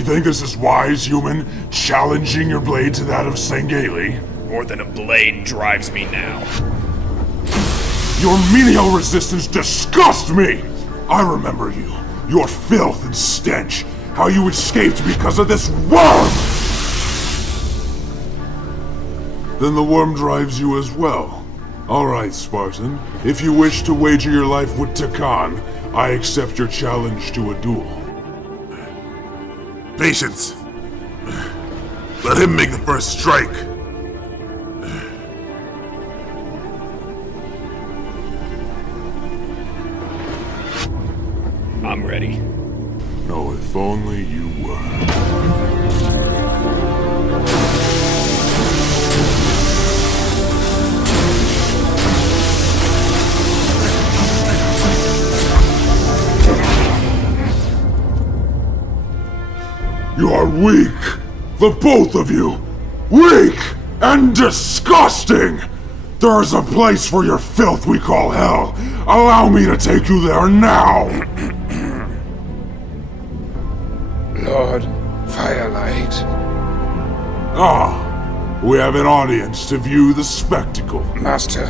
You think this is wise, human? Challenging your blade to that of Sangeli? More than a blade drives me now. Your menial resistance disgusts me! I remember you. Your filth and stench. How you escaped because of this worm! Then the worm drives you as well. Alright, Spartan. If you wish to wager your life with Takan, I accept your challenge to a duel. Patience. Let him make the first strike. I'm ready. Oh, if only you were. You are weak! The both of you! Weak and disgusting! There is a place for your filth we call hell. Allow me to take you there now! Lord Firelight. Ah, we have an audience to view the spectacle. Master,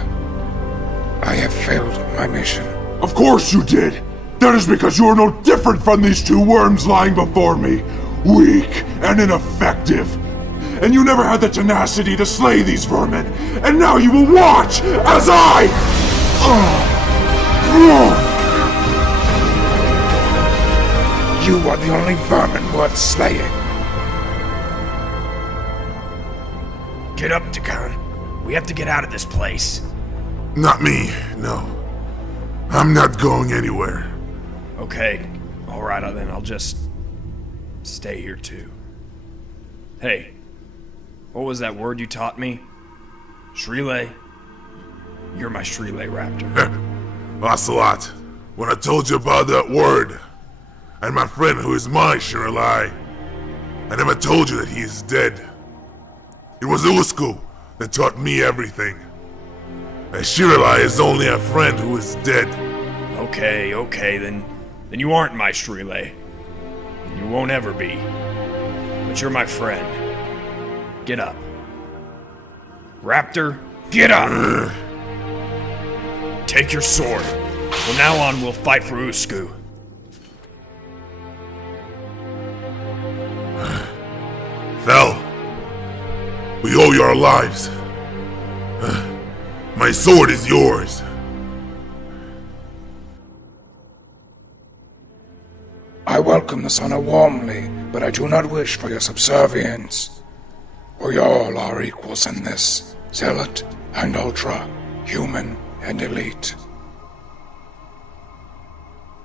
I have failed my mission. Of course you did! That is because you are no different from these two worms lying before me. Weak and ineffective. And you never had the tenacity to slay these vermin. And now you will watch as I... You are the only vermin worth slaying. Get up, Takan. We have to get out of this place. Not me, no. I'm not going anywhere. Okay, alright then, I'll just stay here too. Hey, what was that word you taught me? Shrilay? You're my Shrilay Raptor. Ocelot, when I told you about that word, and my friend who is my Shrilay, I never told you that he is dead. It was Usku that taught me everything. A Shrilay is only a friend who is dead. Okay, then you aren't my Shrilay. You won't ever be. But you're my friend. Get up. Raptor, get up! Take your sword. From now on, we'll fight for Usku. Fel, we owe you our lives. My sword is yours. I welcome this honor warmly, but I do not wish for your subservience. We all are equals in this, zealot and ultra, human and elite.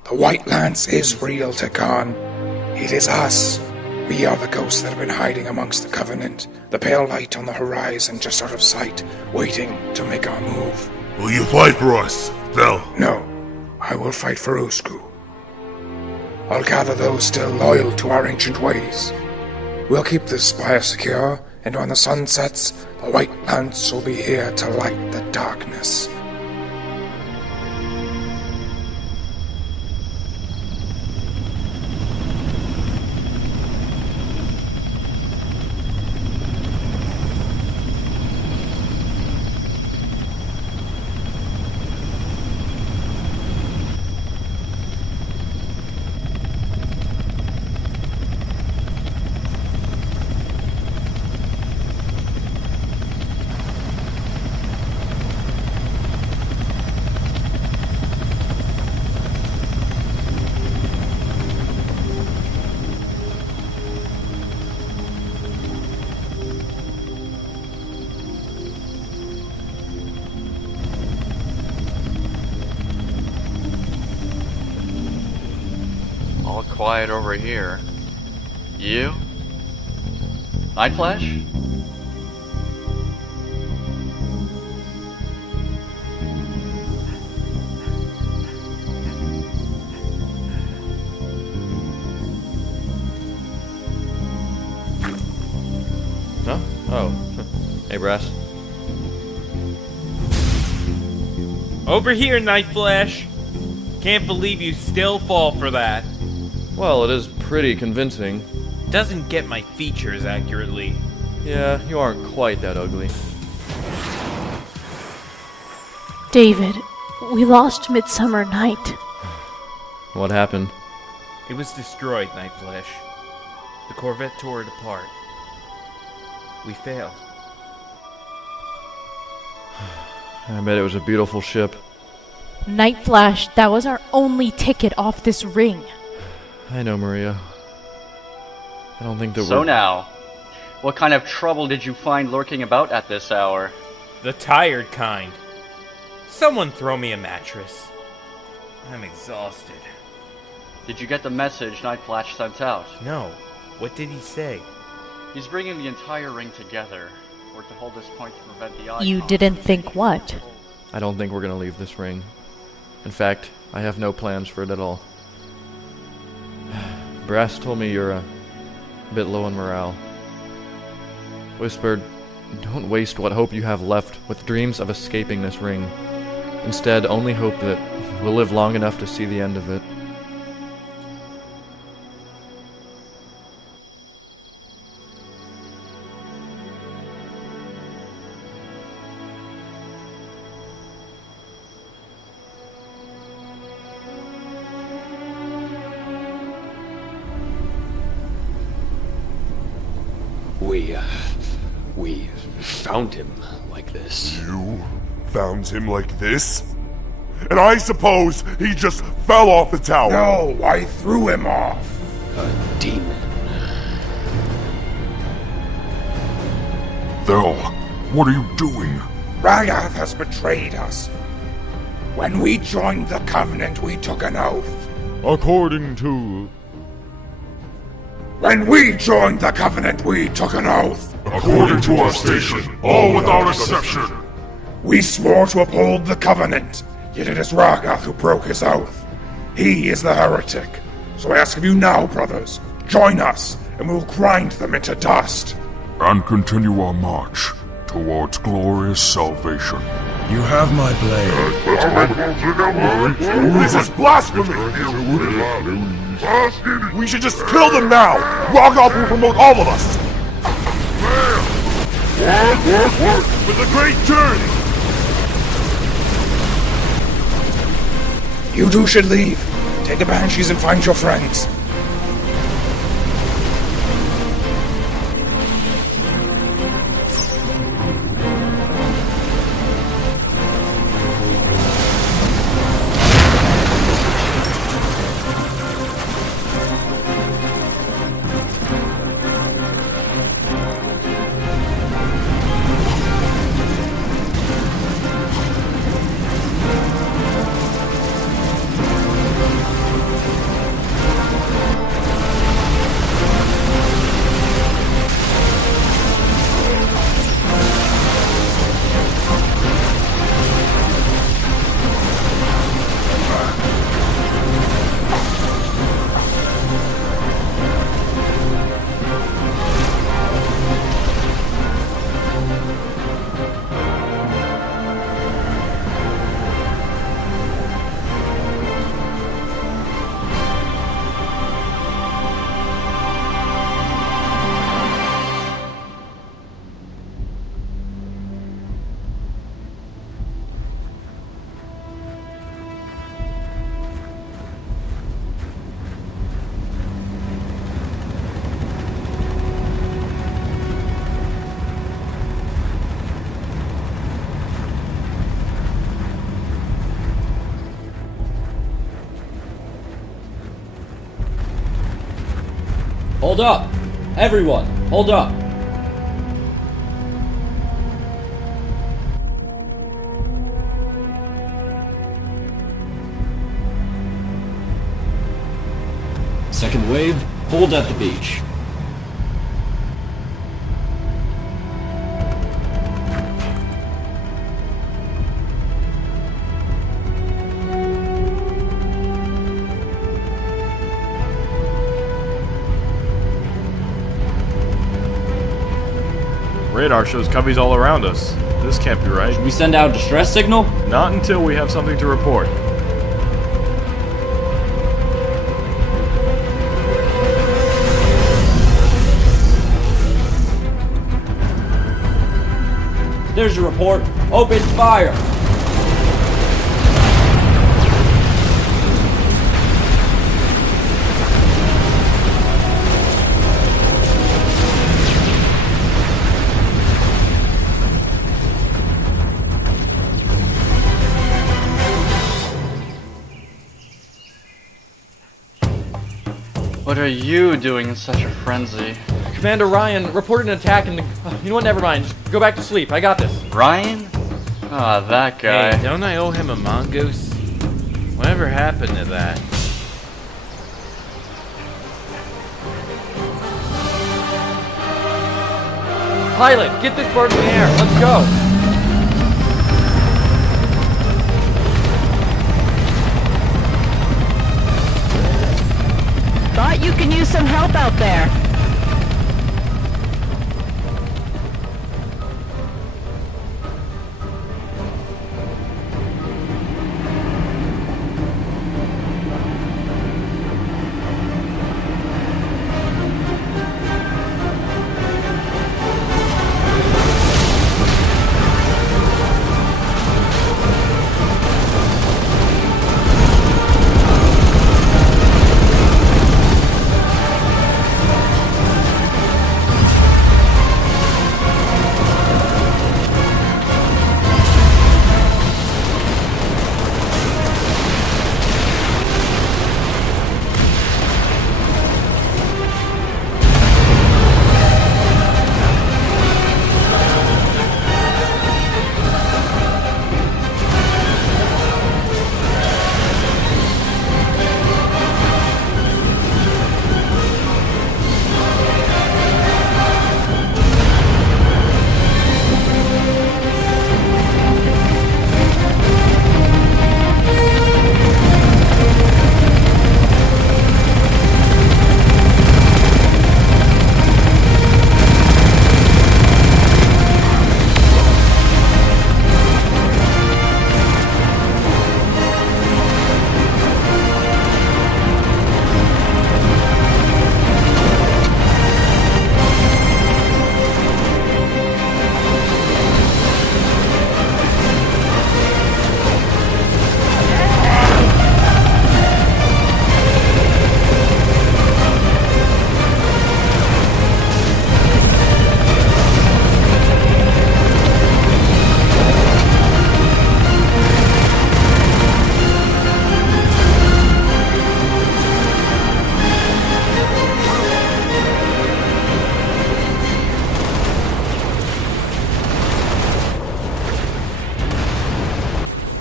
The White Lance is real, Takan. It is us. We are the ghosts that have been hiding amongst the Covenant, the pale light on the horizon just out of sight, waiting to make our move. Will you fight for us, Fel? No, I will fight for Usku. I'll gather those still loyal to our ancient ways. We'll keep this spire secure, and when the sun sets, the White Lance will be here to light the darkness. All quiet over here. You? Night Flash? Huh? Oh. Hey, Brass. Over here, Night Flash. Can't believe you still fall for that. Well, it is pretty convincing. Doesn't get my features accurately. Yeah, you aren't quite that ugly. David, we lost Midsummer Night. What happened? It was destroyed, Nightflash. The Corvette tore it apart. We failed. I bet it was a beautiful ship. Nightflash, that was our only ticket off this ring. I know, Maria. I don't think that So we're... now, what kind of trouble did you find lurking about at this hour? The tired kind. Someone throw me a mattress. I'm exhausted. Did you get the message Nightflash sent out? No. What did he say? He's bringing the entire ring together. We're to hold this point to prevent the Ai You Topaz didn't from think taking what? control. I don't think we're gonna leave this ring. In fact, I have no plans for it at all. Brass told me you're a bit low on morale. Whispered, don't waste what hope you have left with dreams of escaping this ring. Instead, only hope that we'll live long enough to see the end of it. We found him like this. You found him like this? And I suppose he just fell off the tower. No, I threw him off. A demon. Thel, what are you doing? Rahgath has betrayed us. When we joined the Covenant, we took an oath. According to... When we joined the Covenant, we took an oath. According to our station, all without exception. We swore to uphold the Covenant, yet it is Rahgath who broke his oath. He is the heretic. So I ask of you now, brothers, join us, and we'll grind them into dust. And continue our march towards glorious salvation. You have my blade. This is blasphemy! We should just kill them now! Rahgath will promote all of us! Work! For the great journey! You two should leave. Take the banshees and find your friends. Hold up! Everyone, hold up! Second wave, hold at the beach. Radar shows cubbies all around us. This can't be right. Should we send out a distress signal? Not until we have something to report. There's your report. Open fire! What are you doing in such a frenzy? Commander Ryan reported an attack in the... you know what, never mind. Just go back to sleep. I got this. Ryan? Ah, that guy. Hey, don't I owe him a mongoose? Whatever happened to that? Pilot, get this bird in the air. Let's go. Thought you could use some help out there.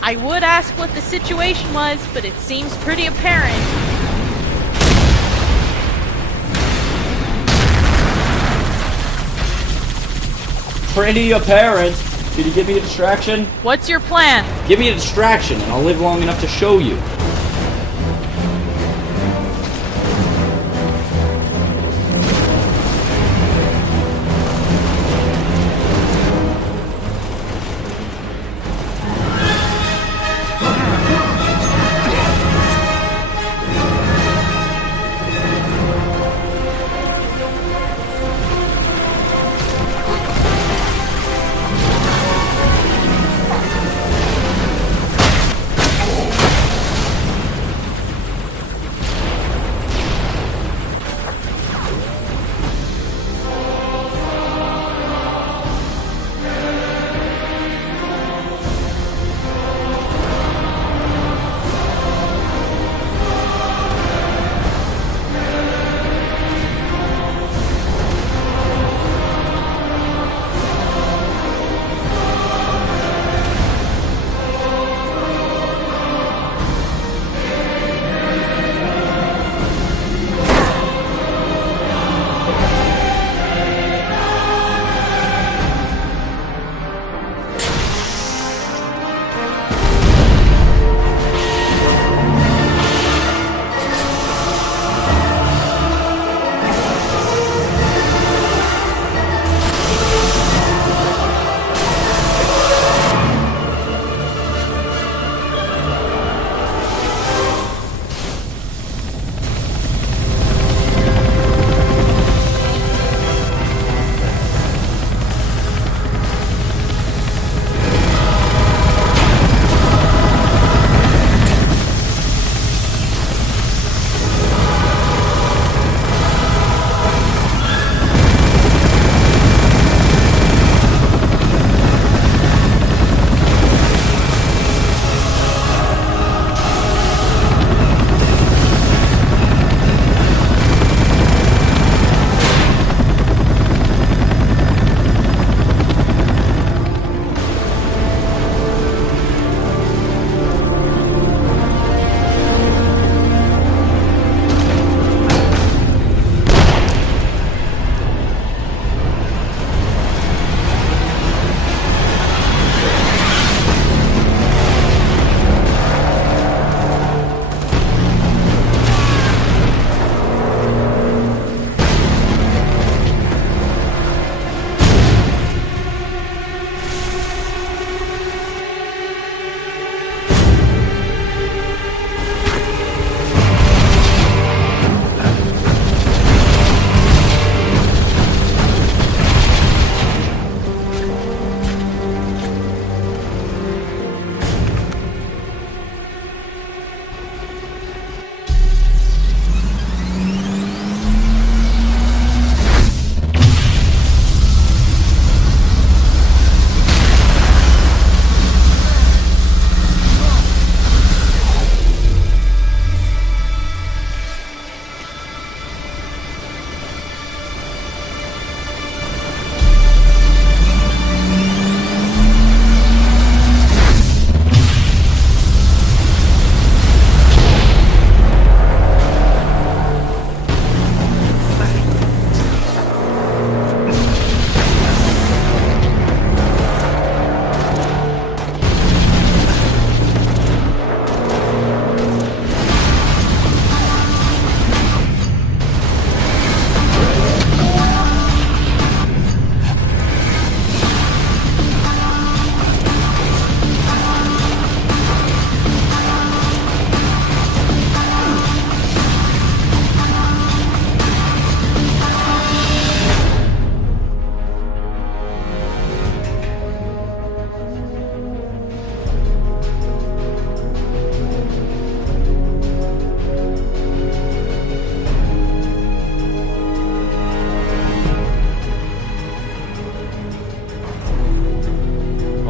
I would ask what the situation was, but it seems pretty apparent. Pretty apparent. Did you give me a distraction? What's your plan? Give me a distraction and I'll live long enough to show you.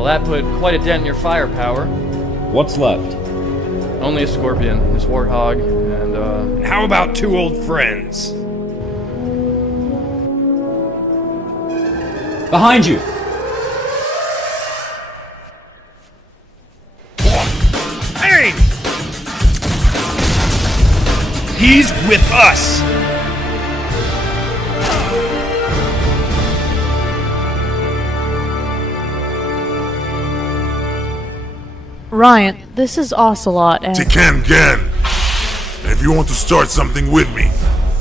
Well, that put quite a dent in your firepower. What's left? Only a scorpion, this warthog, and How about 2 old friends? Behind you! Hey! He's with us! Ryan, this is Ocelot and... Tikan Gan! And if you want to start something with me,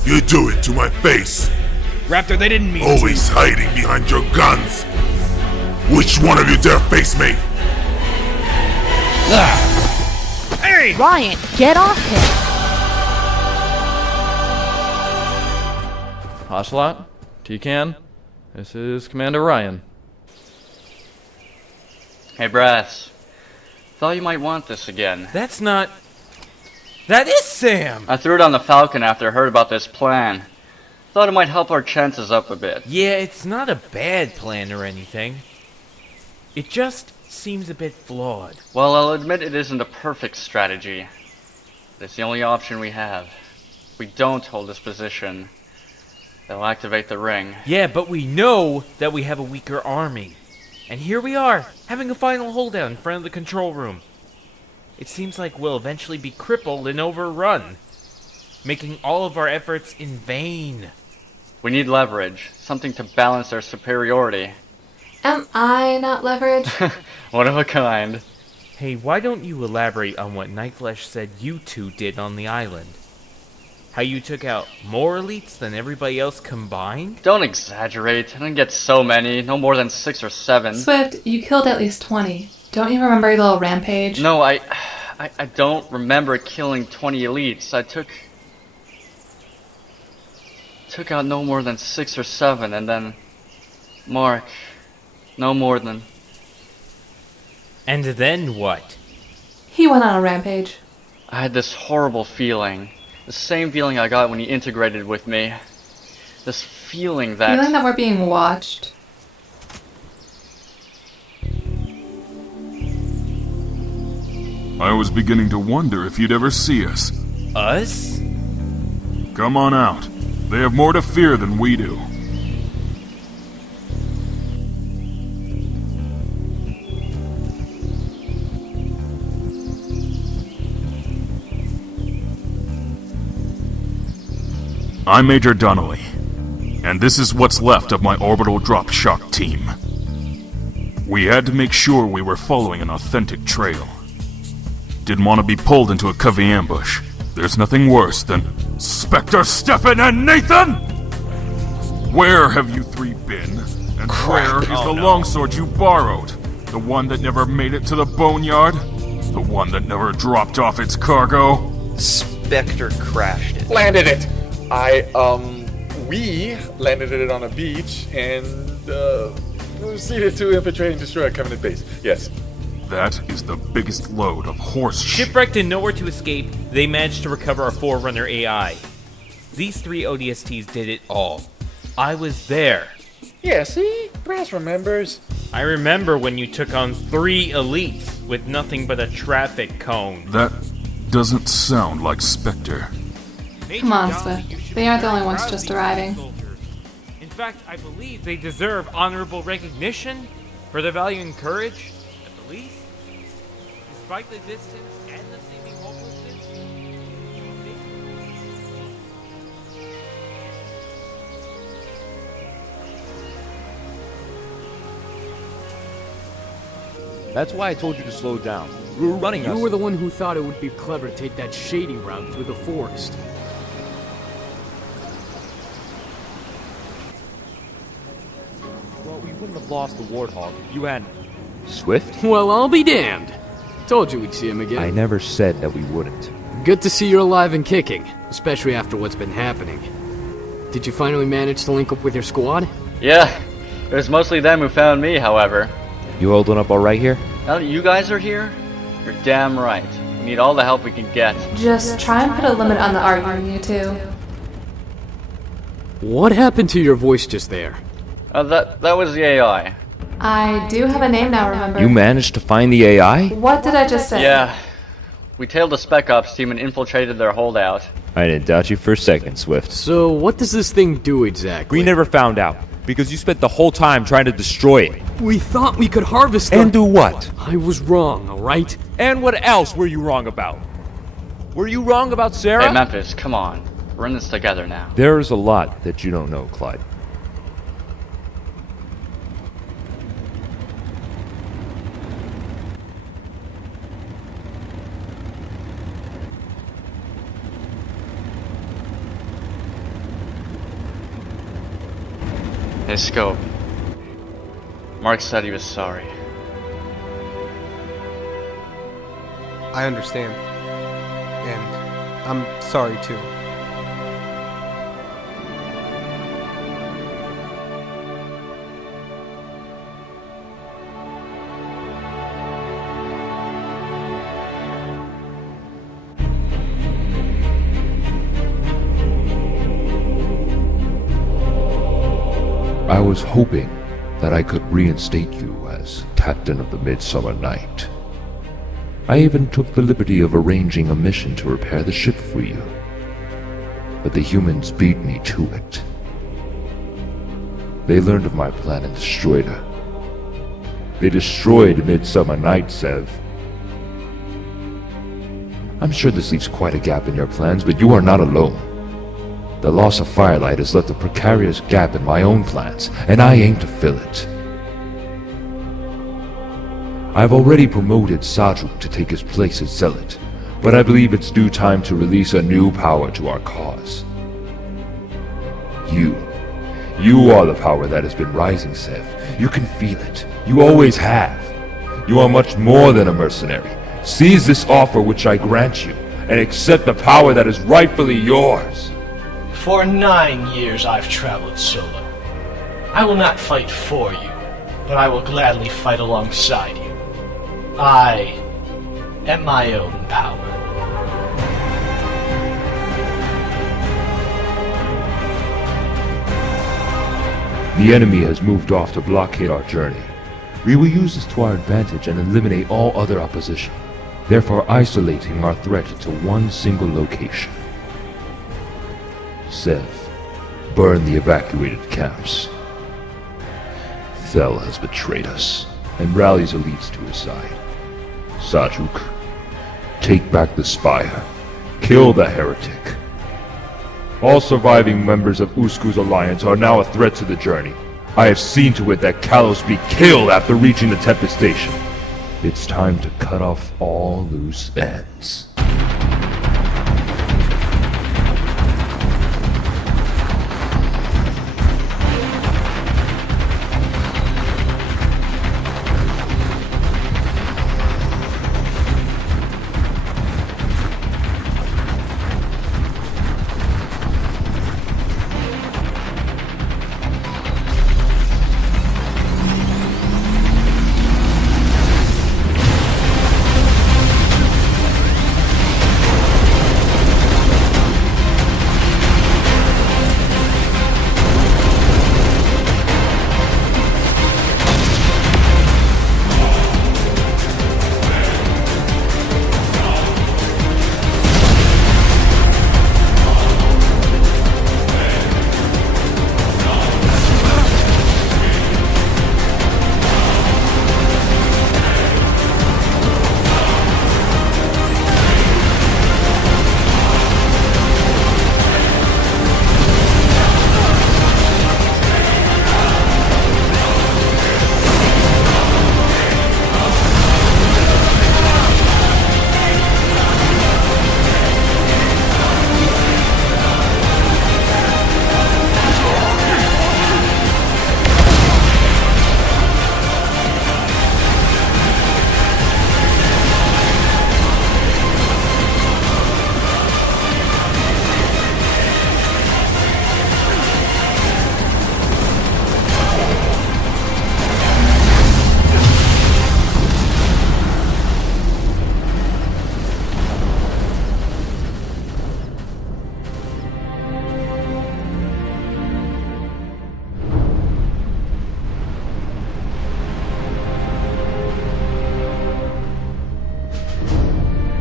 you do it to my face. Raptor, they didn't mean Always hiding behind your guns. Which one of you dare face me? Hey! Ryan, get off him! Ocelot, Tikan, this is Commander Ryan. Hey, Brass. Thought you might want this again. That's not... That is Sam! I threw it on the Falcon after I heard about this plan. Thought it might help our chances up a bit. Yeah, it's not a bad plan or anything. It just seems a bit flawed. Well, I'll admit it isn't a perfect strategy. But it's the only option we have. If we don't hold this position, they'll activate the ring. Yeah, but we know that we have a weaker army. And here we are, having a final holdout in front of the control room. It seems like we'll eventually be crippled and overrun, making all of our efforts in vain. We need leverage, something to balance their superiority. Am I not leverage? One of a kind. Hey, why don't you elaborate on what Nightflesh said you two did on the island? How you took out more elites than everybody else combined? Don't exaggerate. I didn't get so many. No more than 6 or 7. Swift, you killed at least 20. Don't you remember your little rampage? No, I don't remember killing 20 elites. I took out no more than 6 or 7, and then Mark, no more than... And then what? He went on a rampage. I had this horrible feeling. The same feeling I got when he integrated with me. This feeling that... Feeling that we're being watched. I was beginning to wonder if you'd ever see us. Us? Come on out. They have more to fear than we do. I'm Major Donnelly, and this is what's left of my orbital drop shock team. We had to make sure we were following an authentic trail. Didn't want to be pulled into a covey ambush. There's nothing worse than Spectre, Stefan, and Nathan! Where have you three been? And where is the longsword you borrowed? The one that never made it to the boneyard? The one that never dropped off its cargo? Spectre crashed it. Landed it! We landed it on a beach and, proceeded to infiltrate and destroy a Covenant base. Yes. That is the biggest load of horse shit. Shipwrecked and nowhere to escape, they managed to recover our Forerunner AI. These 3 ODSTs did it all. I was there. Yeah, see? Brass remembers. I remember when you took on 3 elites with nothing but a traffic cone. That doesn't sound like Spectre. Come on, Swift. They aren't the only ones just arriving. In fact, I believe they deserve honorable recognition for their value and courage, at the least. Despite the distance and the seeming hopelessness. That's why I told you to slow down. You were running us. You were the one who thought it would be clever to take that shady route through the forest. Well, we wouldn't have lost the Warthog if you hadn't. Swift? Well, I'll be damned. Told you we'd see him again. I never said that we wouldn't. Good to see you're alive and kicking, especially after what's been happening. Did you finally manage to link up with your squad? Yeah, it was mostly them who found me, however. You holding up alright here? Now that you guys are here, you're damn right. We need all the help we can get. Just try and put a limit on the arguing, you two. What happened to your voice just there? That was the AI. I do have a name now, remember? You managed to find the AI? What did I just say? Yeah. We tailed the Spec Ops team and infiltrated their holdout. I didn't doubt you for a second, Swift. So, what does this thing do exactly? We never found out, because you spent the whole time trying to destroy it. We thought we could harvest them. And do what? I was wrong, alright? And what else were you wrong about? Were you wrong about Sarah? Hey, Memphis, come on. We're in this together now. There's a lot that you don't know, Clyde. Hey, Scope. Mark said he was sorry. I understand. And I'm sorry too. I was hoping that I could reinstate you as captain of the Midsummer Night. I even took the liberty of arranging a mission to repair the ship for you. But the humans beat me to it. They learned of my plan and destroyed her. They destroyed Midsummer Night, Sev. I'm sure this leaves quite a gap in your plans, but you are not alone. The loss of Firelight has left a precarious gap in my own plans, and I aim to fill it. I've already promoted Sadruk to take his place as Zealot, but I believe it's due time to release a new power to our cause. You are the power that has been rising, Sev. You can feel it. You always have. You are much more than a mercenary. Seize this offer which I grant you, and accept the power that is rightfully yours. For 9 years I've traveled solo. I will not fight for you, but I will gladly fight alongside you. I am my own power. The enemy has moved off to blockade our journey. We will use this to our advantage and eliminate all other opposition, therefore isolating our threat to one single location. Sev, burn the evacuated camps. Thel has betrayed us and rallies elites to his side. Sadruk, take back the Spire. Kill the heretic. All surviving members of Usku's alliance are now a threat to the journey. I have seen to it that Kalos be killed after reaching the Tempest Station. It's time to cut off all loose ends.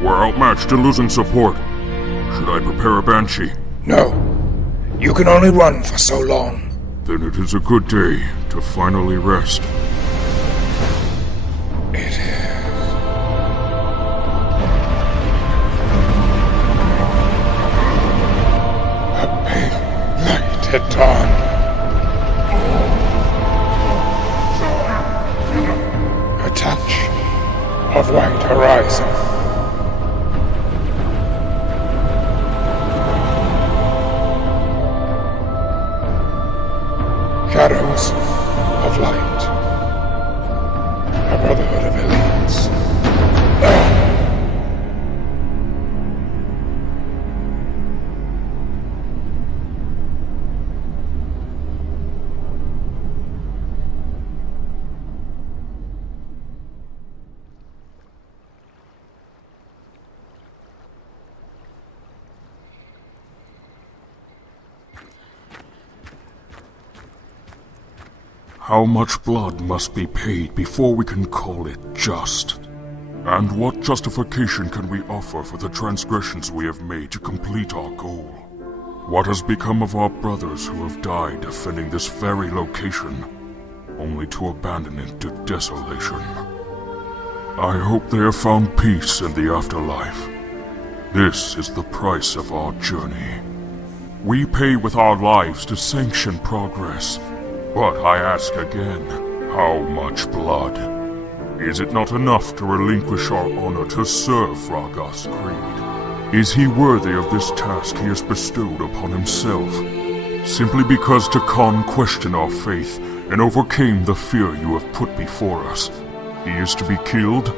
We're outmatched and losing support. Should I prepare a Banshee? No. You can only run for so long. Then it is a good day to finally rest. It is. A pale light at dawn. A touch of white horizon. Shadows of light. A brotherhood of elites. How much blood must be paid before we can call it just? And what justification can we offer for the transgressions we have made to complete our goal? What has become of our brothers who have died defending this very location, only to abandon it to desolation? I hope they have found peace in the afterlife. This is the price of our journey. We pay with our lives to sanction progress. But I ask again, how much blood? Is it not enough to relinquish our honor to serve Rahgath's creed? Is he worthy of this task he has bestowed upon himself? Simply because Takan questioned our faith and overcame the fear you have put before us, he is to be killed?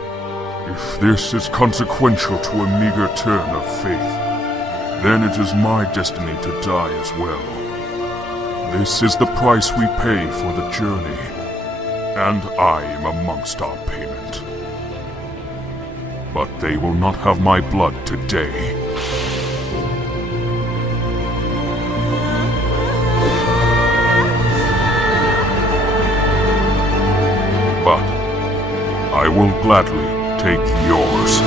If this is consequential to a meager turn of faith, then it is my destiny to die as well. This is the price we pay for the journey, and I am amongst our payment. But they will not have my blood today. But I will gladly take yours.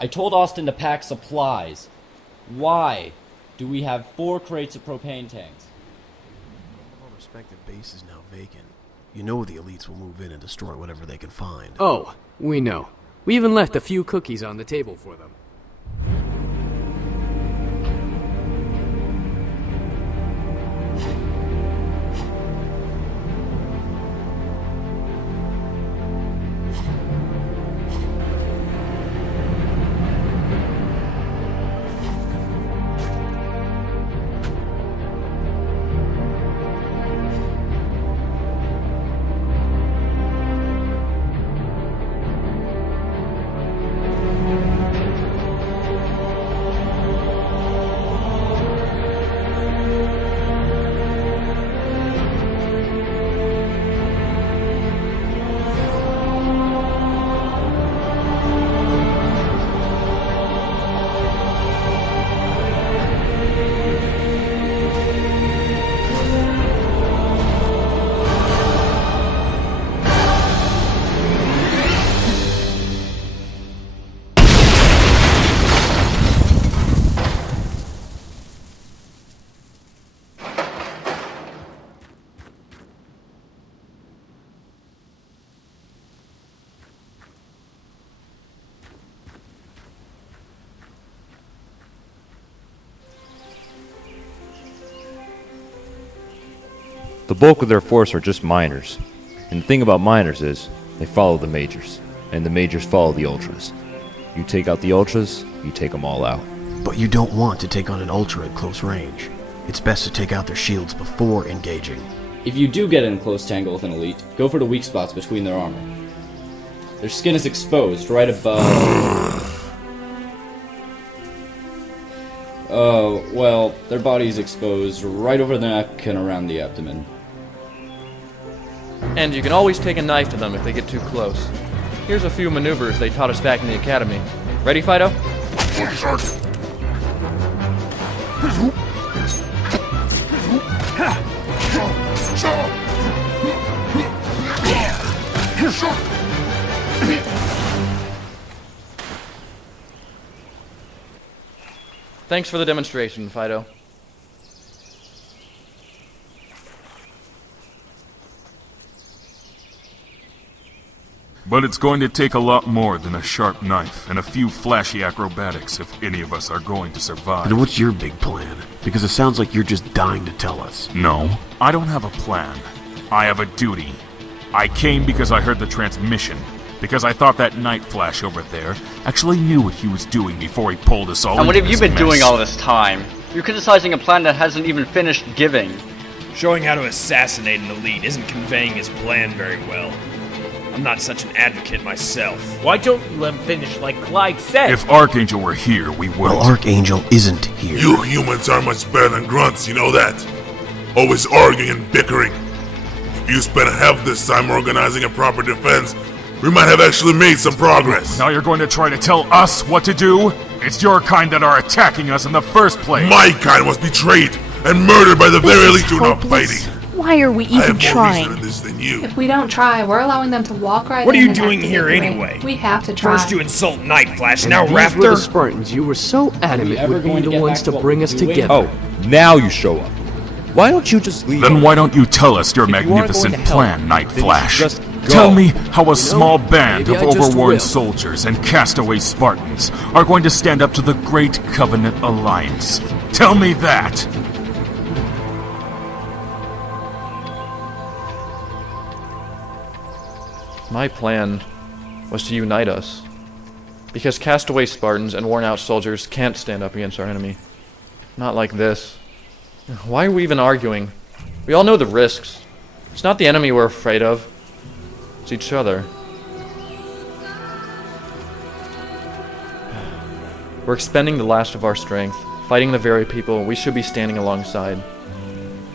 I told Austin to pack supplies. Why do we have 4 crates of propane tanks? Our respective base is now vacant. You know the elites will move in and destroy whatever they can find. Oh, we know. We even left a few cookies on the table for them. The bulk of their force are just miners. And the thing about miners is, they follow the majors. And the majors follow the ultras. You take out the Ultras, you take them all out. But you don't want to take on an Ultra at close range. It's best to take out their shields before engaging. If you do get in a close tangle with an elite, go for the weak spots between their armor. Their skin is exposed right above... Oh, well, their body is exposed right over the neck and around the abdomen. And you can always take a knife to them if they get too close. Here's a few maneuvers they taught us back in the academy. Ready, Fido? Thanks for the demonstration, Fido. But it's going to take a lot more than a sharp knife and a few flashy acrobatics if any of us are going to survive. And what's your big plan? Because it sounds like you're just dying to tell us. No, I don't have a plan. I have a duty. I came because I heard the transmission. Because I thought that Night Flash over there actually knew what he was doing before he pulled us all And what into have you this been mess. doing all this time? You're criticizing a plan that hasn't even finished giving. Showing how to assassinate an elite isn't conveying his plan very well. I'm not such an advocate myself. Why don't you let him finish like Clyde said? If Archangel were here, we would. Well, Archangel isn't here. You humans are much better than grunts, you know that. Always arguing and bickering. If you spent half this time organizing a proper defense, we might have actually made some progress. Now you're going to try to tell us what to do? It's your kind that are attacking us in the first place. My kind was betrayed and murdered by the very elite who are not fighting. Why are we I even have more trying? reason in this than you. If we don't try, we're allowing them to walk right in. What are you and doing activate here the ring. anyway? We have to try. First you insult Night Flash, now These were the Raptor? Spartans you were so adamant ever would be going to the get ones back to to what bring we us were doing? together. Oh, now you show up. Why don't you just leave? Then why don't you tell us your If you aren't magnificent going to help, plan, Night then you Flash? should just go. Tell me how a small band of maybe I just overworn will. soldiers and castaway Spartans are going to stand up to the Great Covenant Alliance. Tell me that! My plan was to unite us. Because castaway Spartans and worn-out soldiers can't stand up against our enemy. Not like this. Why are we even arguing? We all know the risks. It's not the enemy we're afraid of. It's each other. We're expending the last of our strength, fighting the very people we should be standing alongside.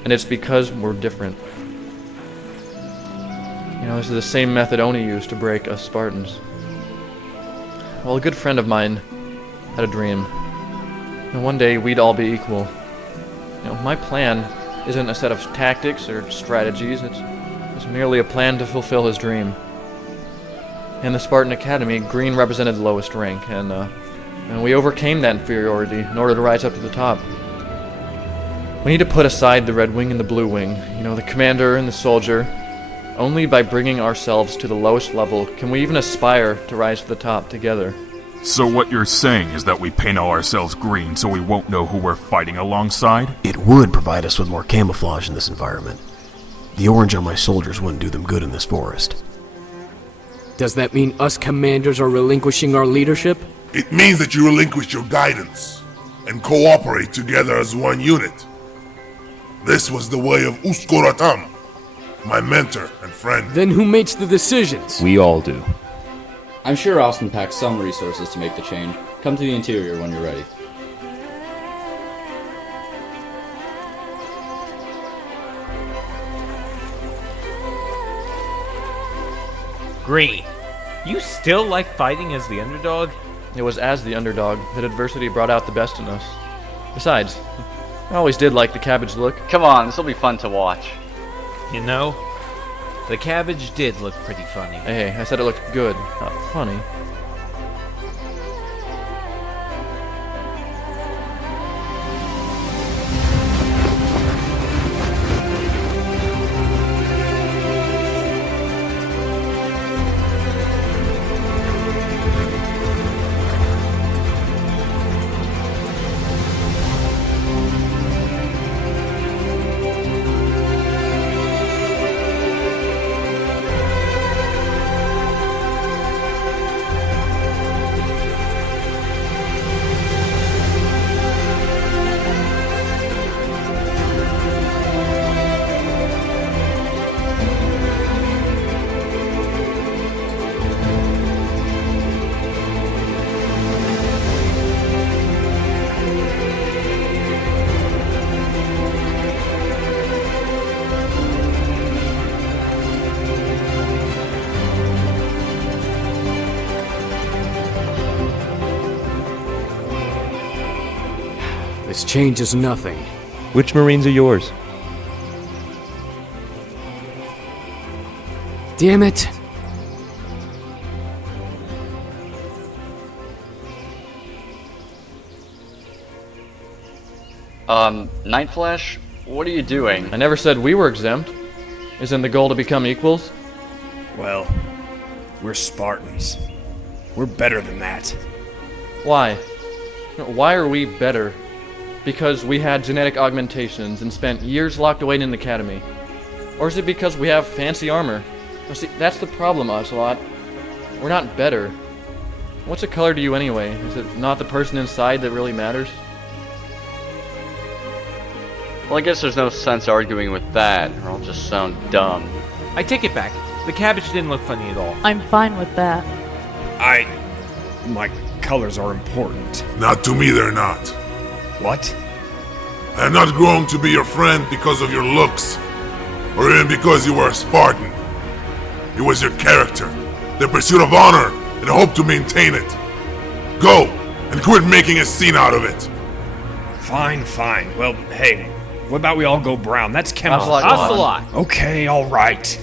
And it's because we're different. You know, this is the same method Oni used to break us Spartans. Well, a good friend of mine had a dream. And one day we'd all be equal. You know, my plan isn't a set of tactics or strategies. It's merely a plan to fulfill his dream. In the Spartan Academy, green represented the lowest rank, and we overcame that inferiority in order to rise up to the top. We need to put aside the red wing and the blue wing, you know, the commander and the soldier. Only by bringing ourselves to the lowest level can we even aspire to rise to the top together. So what you're saying is that we paint all ourselves green so we won't know who we're fighting alongside? It would provide us with more camouflage in this environment. The orange on my soldiers wouldn't do them good in this forest. Does that mean us commanders are relinquishing our leadership? It means that you relinquish your guidance and cooperate together as one unit. This was the way of Uskoratam, my mentor and friend. Then who makes the decisions? We all do. I'm sure Austin packs some resources to make the change. Come to the interior when you're ready. Green, you still like fighting as the underdog? It was as the underdog that adversity brought out the best in us. Besides, I always did like the cabbage look. Come on, this will be fun to watch. You know, the cabbage did look pretty funny. Hey, I said it looked good, not funny. This changes nothing. Which Marines are yours? Damn it! Night Flash, what are you doing? I never said we were exempt. Isn't the goal to become equals? Well, we're Spartans. We're better than that. Why? Why are we better? Because we had genetic augmentations and spent years locked away in an academy? Or is it because we have fancy armor? Now, see, that's the problem, Ocelot. We're not better. What's a color to you anyway? Is it not the person inside that really matters? Well, I guess there's no sense arguing with that, or I'll just sound dumb. I take it back. The cabbage didn't look funny at all. I'm fine with that. My colors are important. Not to me, they're not. What? I am not going to be your friend because of your looks, or even because you were a Spartan. It was your character, the pursuit of honor, and hope to maintain it. Go, and quit making a scene out of it. Fine. Well, hey, what about we all go brown? That's chemical. Ocelot! Okay, alright.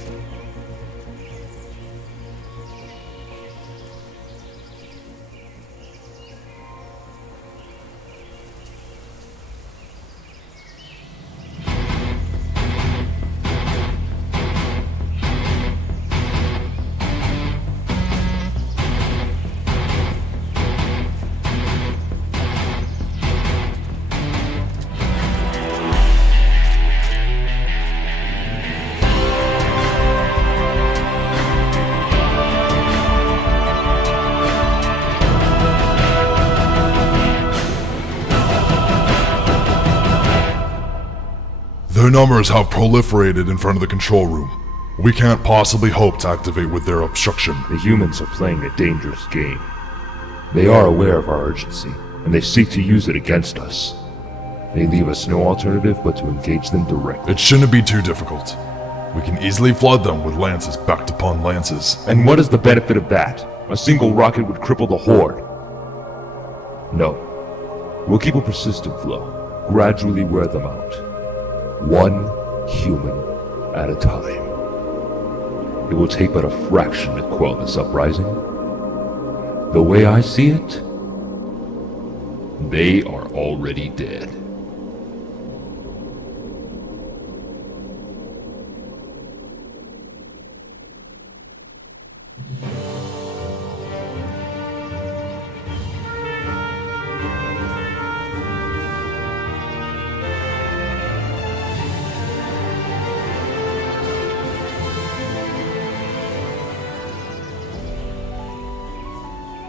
Their numbers have proliferated in front of the control room. We can't possibly hope to activate with their obstruction. The humans are playing a dangerous game. They are aware of our urgency, and they seek to use it against us. They leave us no alternative but to engage them directly. It shouldn't be too difficult. We can easily flood them with lances backed upon lances. And what is the benefit of that? A single rocket would cripple the Horde. No. We'll keep a persistent flow, gradually wear them out. One human at a time. It will take but a fraction to quell this uprising. The way I see it, they are already dead.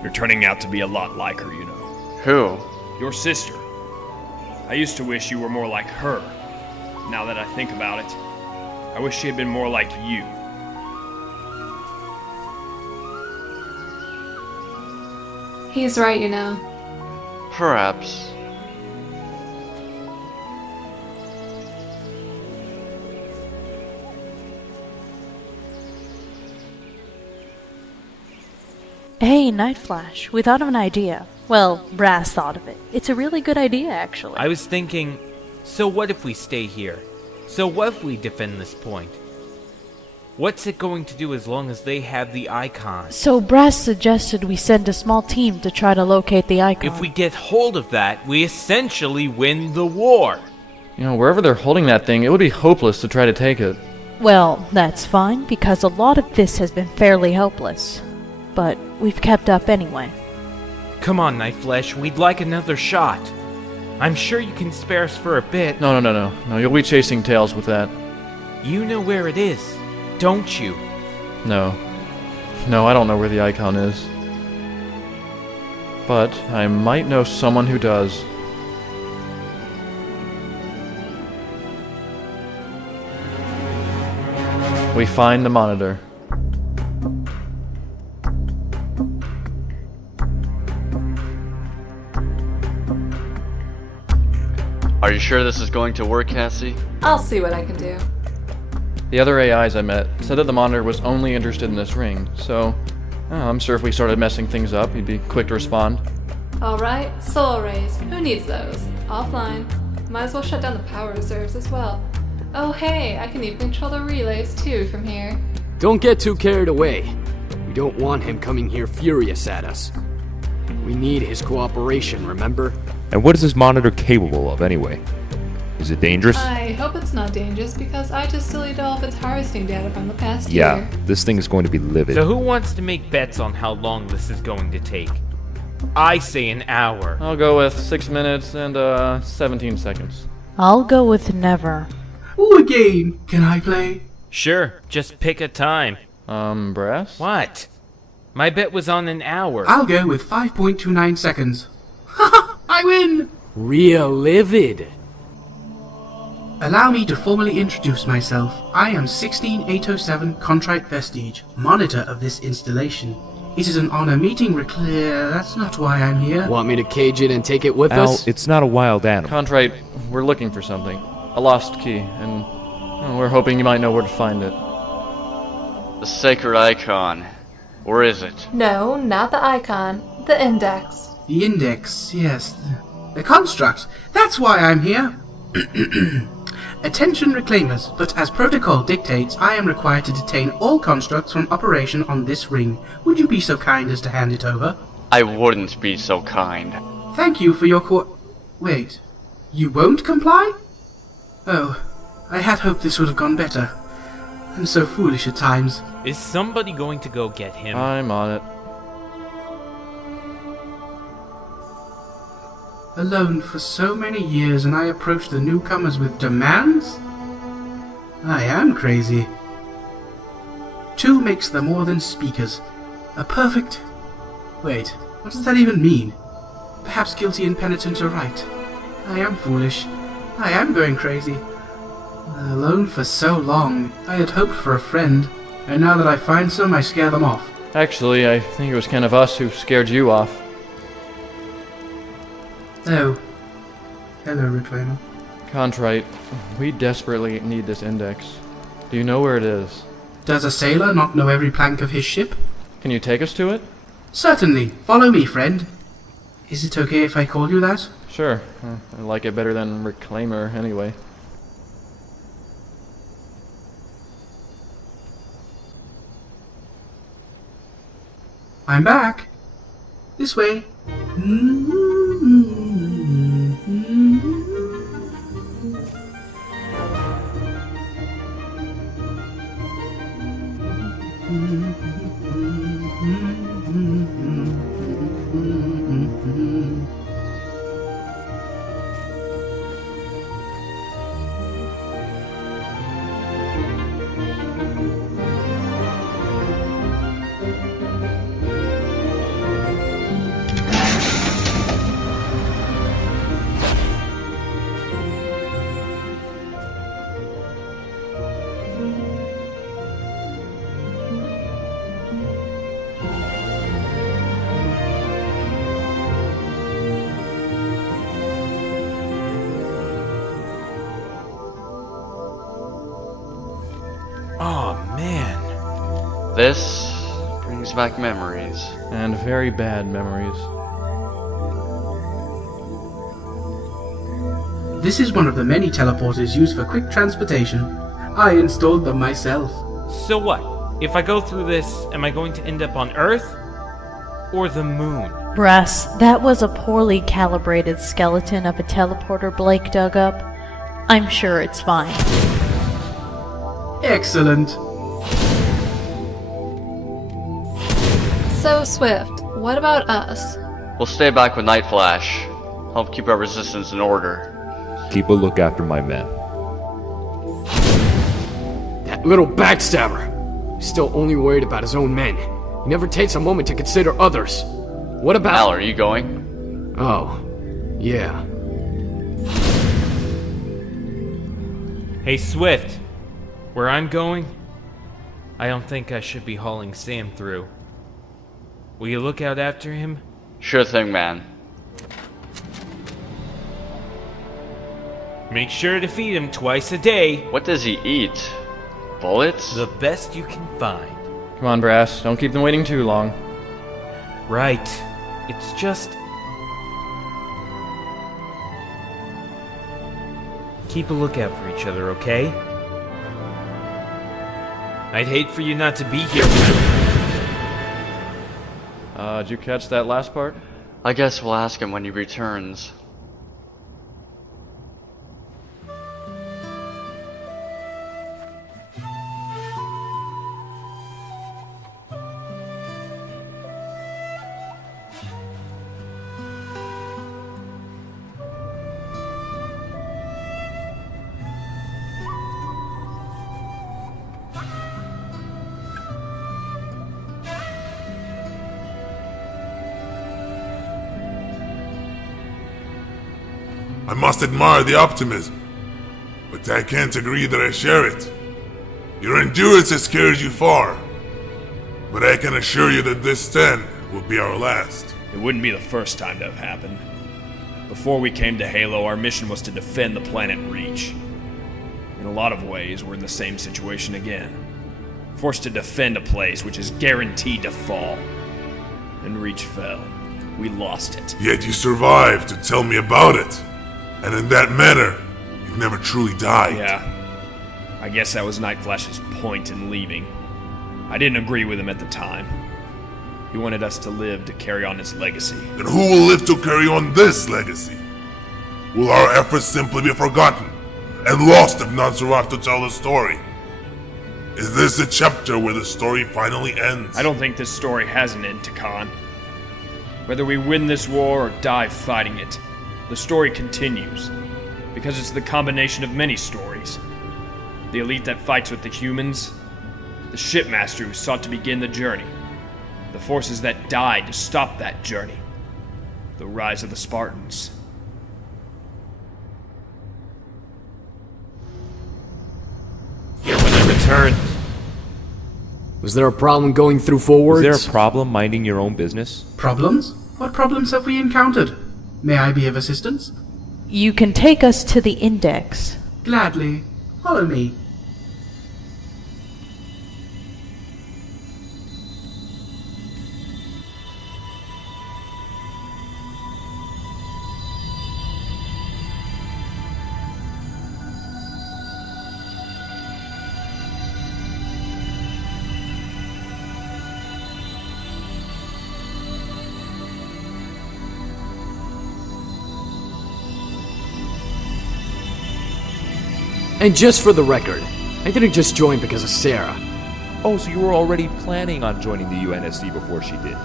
You're turning out to be a lot like her, you know. Who? Your sister. I used to wish you were more like her. Now that I think about it, I wish she had been more like you. He's right, you know. Perhaps. Hey, Night Flash, we thought of an idea. Well, Brass thought of it. It's a really good idea, actually. I was thinking, so what if we stay here? So what if we defend this point? What's it going to do as long as they have the icon? So Brass suggested we send a small team to try to locate the icon. If we get hold of that, we essentially win the war. You know, wherever they're holding that thing, it would be hopeless to try to take it. Well, that's fine, because a lot of this has been fairly hopeless. But we've kept up anyway. Come on, Night Flash, we'd like another shot. I'm sure you can spare us for a bit. No, you'll be chasing tails with that. You know where it is, don't you? No, I don't know where the icon is. But I might know someone who does. We find the monitor. Are you sure this is going to work, Cassie? I'll see what I can do. The other AIs I met said that the monitor was only interested in this ring, so I'm sure if we started messing things up, he'd be quick to respond. Alright, solar rays. Who needs those? Offline. Might as well shut down the power reserves as well. Oh hey, I can even control the relays too from here. Don't get too carried away. We don't want him coming here furious at us. We need his cooperation, remember? And what is this monitor capable of anyway? Is it dangerous? I hope it's not dangerous because I just deleted all of its harvesting data from the past Yeah, year. this thing is going to be livid. So who wants to make bets on how long this is going to take? I say an hour. I'll go with 6 minutes and 17 seconds. I'll go with never. Ooh, a game. Can I play? Sure, just pick a time. Brass? What? My bet was on an hour. I'll go with 5.29 seconds. Haha, I win! Real livid. Allow me to formally introduce myself. I am 16807 Contrite Vestige, monitor of this installation. It is an honor meeting, that's not why I'm here. Want me to cage it and take it with Al, us? it's not a wild animal. Contrite, we're looking for something. A lost key, and we're hoping you might know where to find it. The sacred icon. Where is it? No, not the icon. The index. The index, yes. The construct. That's why I'm here. Attention reclaimers, but as protocol dictates, I am required to detain all constructs from operation on this ring. Would you be so kind as to hand it over? I wouldn't be so kind. Thank you for your Wait. You won't comply? Oh, I had hoped this would have gone better. I'm so foolish at times. Is somebody going to go get him? I'm on it. Alone for so many years, and I approach the newcomers with demands? I am crazy. Two makes them more than speakers. A perfect... Wait, what does that even mean? Perhaps guilty and penitent are right. I am foolish. I am going crazy. Alone for so long, I had hoped for a friend, and now that I find some, I scare them off. Actually, I think it was kind of us who scared you off. Oh. Hello, Reclaimer. Contrite, we desperately need this index. Do you know where it is? Does a sailor not know every plank of his ship? Can you take us to it? Certainly. Follow me, friend. Is it okay if I call you that? Sure. I like it better than Reclaimer, anyway. I'm back. This way. Oh man. This brings back memories. And very bad memories. This is one of the many teleporters used for quick transportation. I installed them myself. So what? If I go through this, am I going to end up on Earth? Or the moon? Brass, that was a poorly calibrated skeleton of a teleporter Blake dug up. I'm sure it's fine. Excellent. So, Swift, what about us? We'll stay back with Night Flash. Help keep our resistance in order. Keep a look after my men. That little backstabber. He's still only worried about his own men. He never takes a moment to consider others. What about... Al, are you going? Oh, yeah. Hey, Swift. Where I'm going, I don't think I should be hauling Sam through. Will you look out after him? Sure thing, man. Make sure to feed him twice a day. What does he eat? Bullets? The best you can find. Come on, Brass. Don't keep them waiting too long. Right. It's just... keep a lookout for each other, okay? I'd hate for you not to be here. Did you catch that last part? I guess we'll ask him when he returns. I must admire the optimism, but I can't agree that I share it. Your endurance has carried you far, but I can assure you that this stand will be our last. It wouldn't be the first time to have happened. Before we came to Halo, our mission was to defend the planet Reach. In a lot of ways, we're in the same situation again. Forced to defend a place which is guaranteed to fall. And Reach fell. We lost it. Yet you survived to tell me about it. And in that manner, you've never truly died. Yeah. I guess that was Nightflash's point in leaving. I didn't agree with him at the time. He wanted us to live to carry on his legacy. And who will live to carry on this legacy? Will our efforts simply be forgotten and lost if none survive to tell the story? Is this a chapter where the story finally ends? I don't think this story has an end, Takan. Whether we win this war or die fighting it, the story continues, because it's the combination of many stories. The elite that fights with the humans, the shipmaster who sought to begin the journey, the forces that died to stop that journey, the rise of the Spartans. Here when I return. Was there a problem going through forwards? Is there a problem minding your own business? Problems? What problems have we encountered? May I be of assistance? You can take us to the index. Gladly. Follow me. And just for the record, I didn't just join because of Sarah. Oh, so you were already planning on joining the UNSC before she did.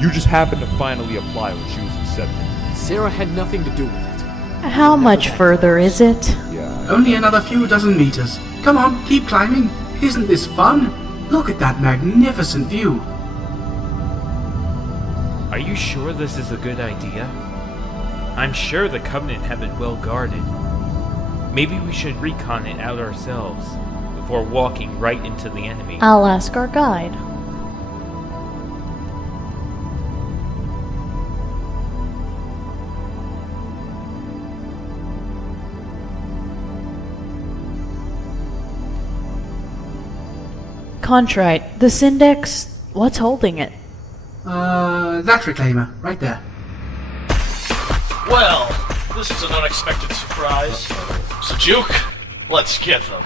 You just happened to finally apply when she was accepted. Sarah had nothing to do with it. How much further is it? Yeah. Only another few dozen meters. Come on, keep climbing. Isn't this fun? Look at that magnificent view. Are you sure this is a good idea? I'm sure the Covenant have it well guarded. Maybe we should recon it out ourselves before walking right into the enemy. I'll ask our guide. Contrite, this index, what's holding it? That reclaimer, right there. Well, this is an unexpected surprise. So, Juke, let's get them.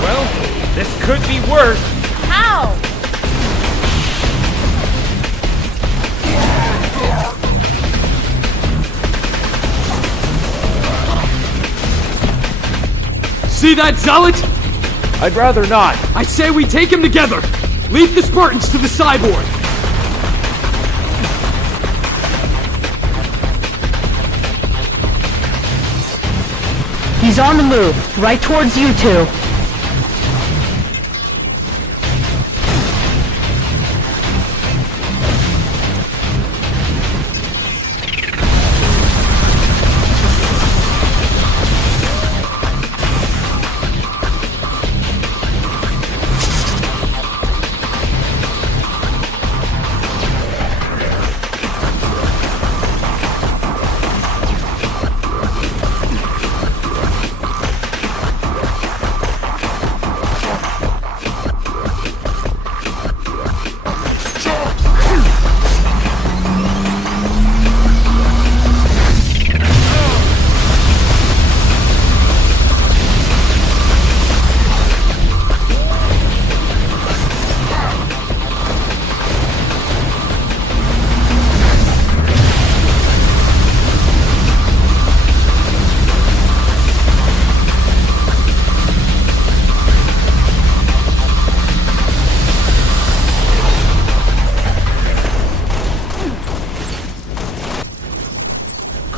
Well, this could be worse. How? See that zealot? I'd rather not. I say we take him together. Lead the Spartans to the cyborg. He's on the move, right towards you two.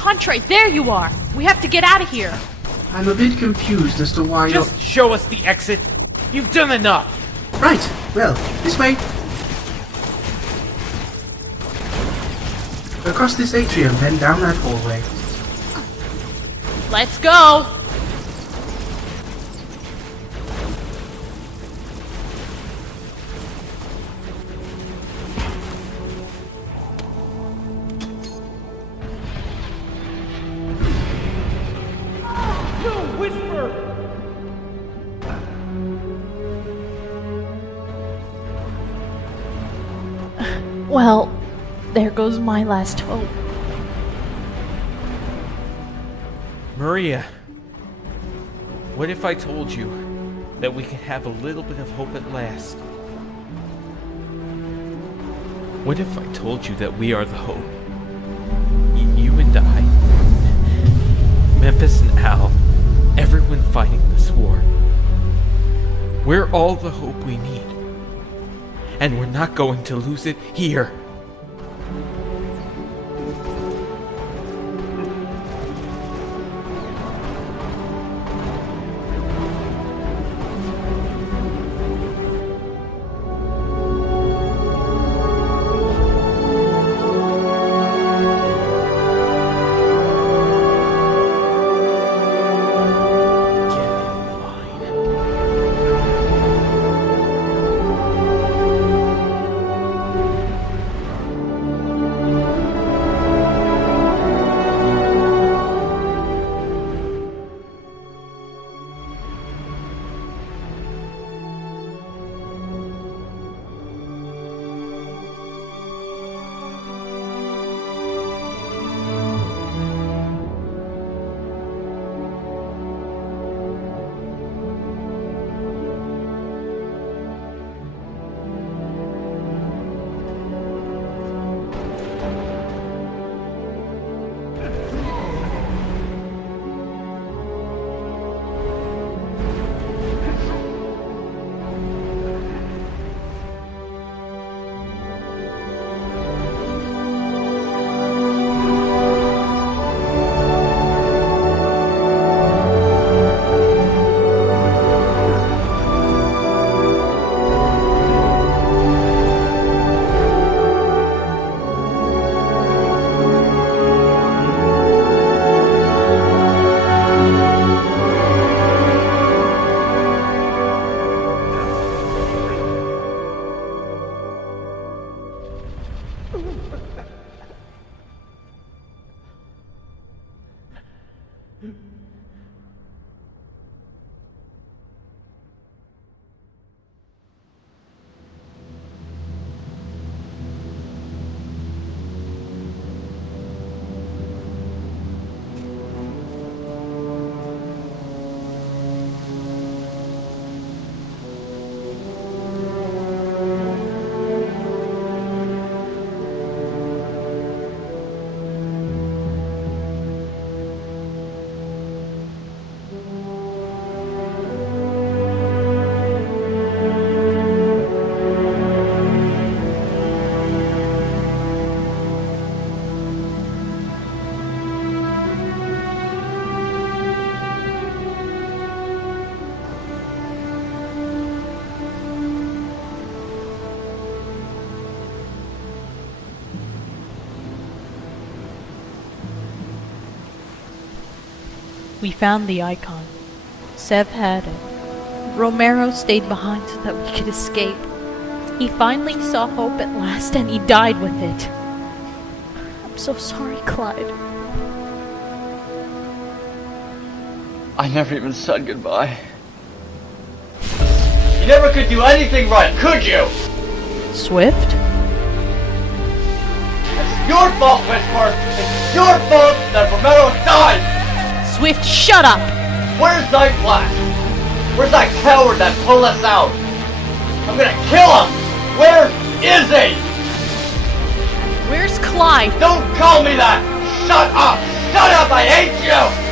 Huntrey, there you are! We have to get out of here! I'm a bit confused as to why Just show us the exit. You've done enough. Right, well, this way. Across this atrium, then down that hallway. Let's go! Well, there goes my last hope. Maria, what if I told you that we could have a little bit of hope at last? What if I told you that we are the hope? You and I, Memphis and Al, everyone fighting this war. We're all the hope we need. And we're not going to lose it here. We found the icon. Sev had it. Romero stayed behind so that we could escape. He finally saw hope at last and he died with it. I'm so sorry, Clyde. I never even said goodbye. You never could do anything right, could you? Swift? It's your fault, Whisper! It's your fault that Romero died! Swift, shut up! Where's Night Flash? Where's that coward that pulled us out? I'm gonna kill him! Where is he? Where's Clyde? Don't call me that! Shut up! Shut up! I hate you!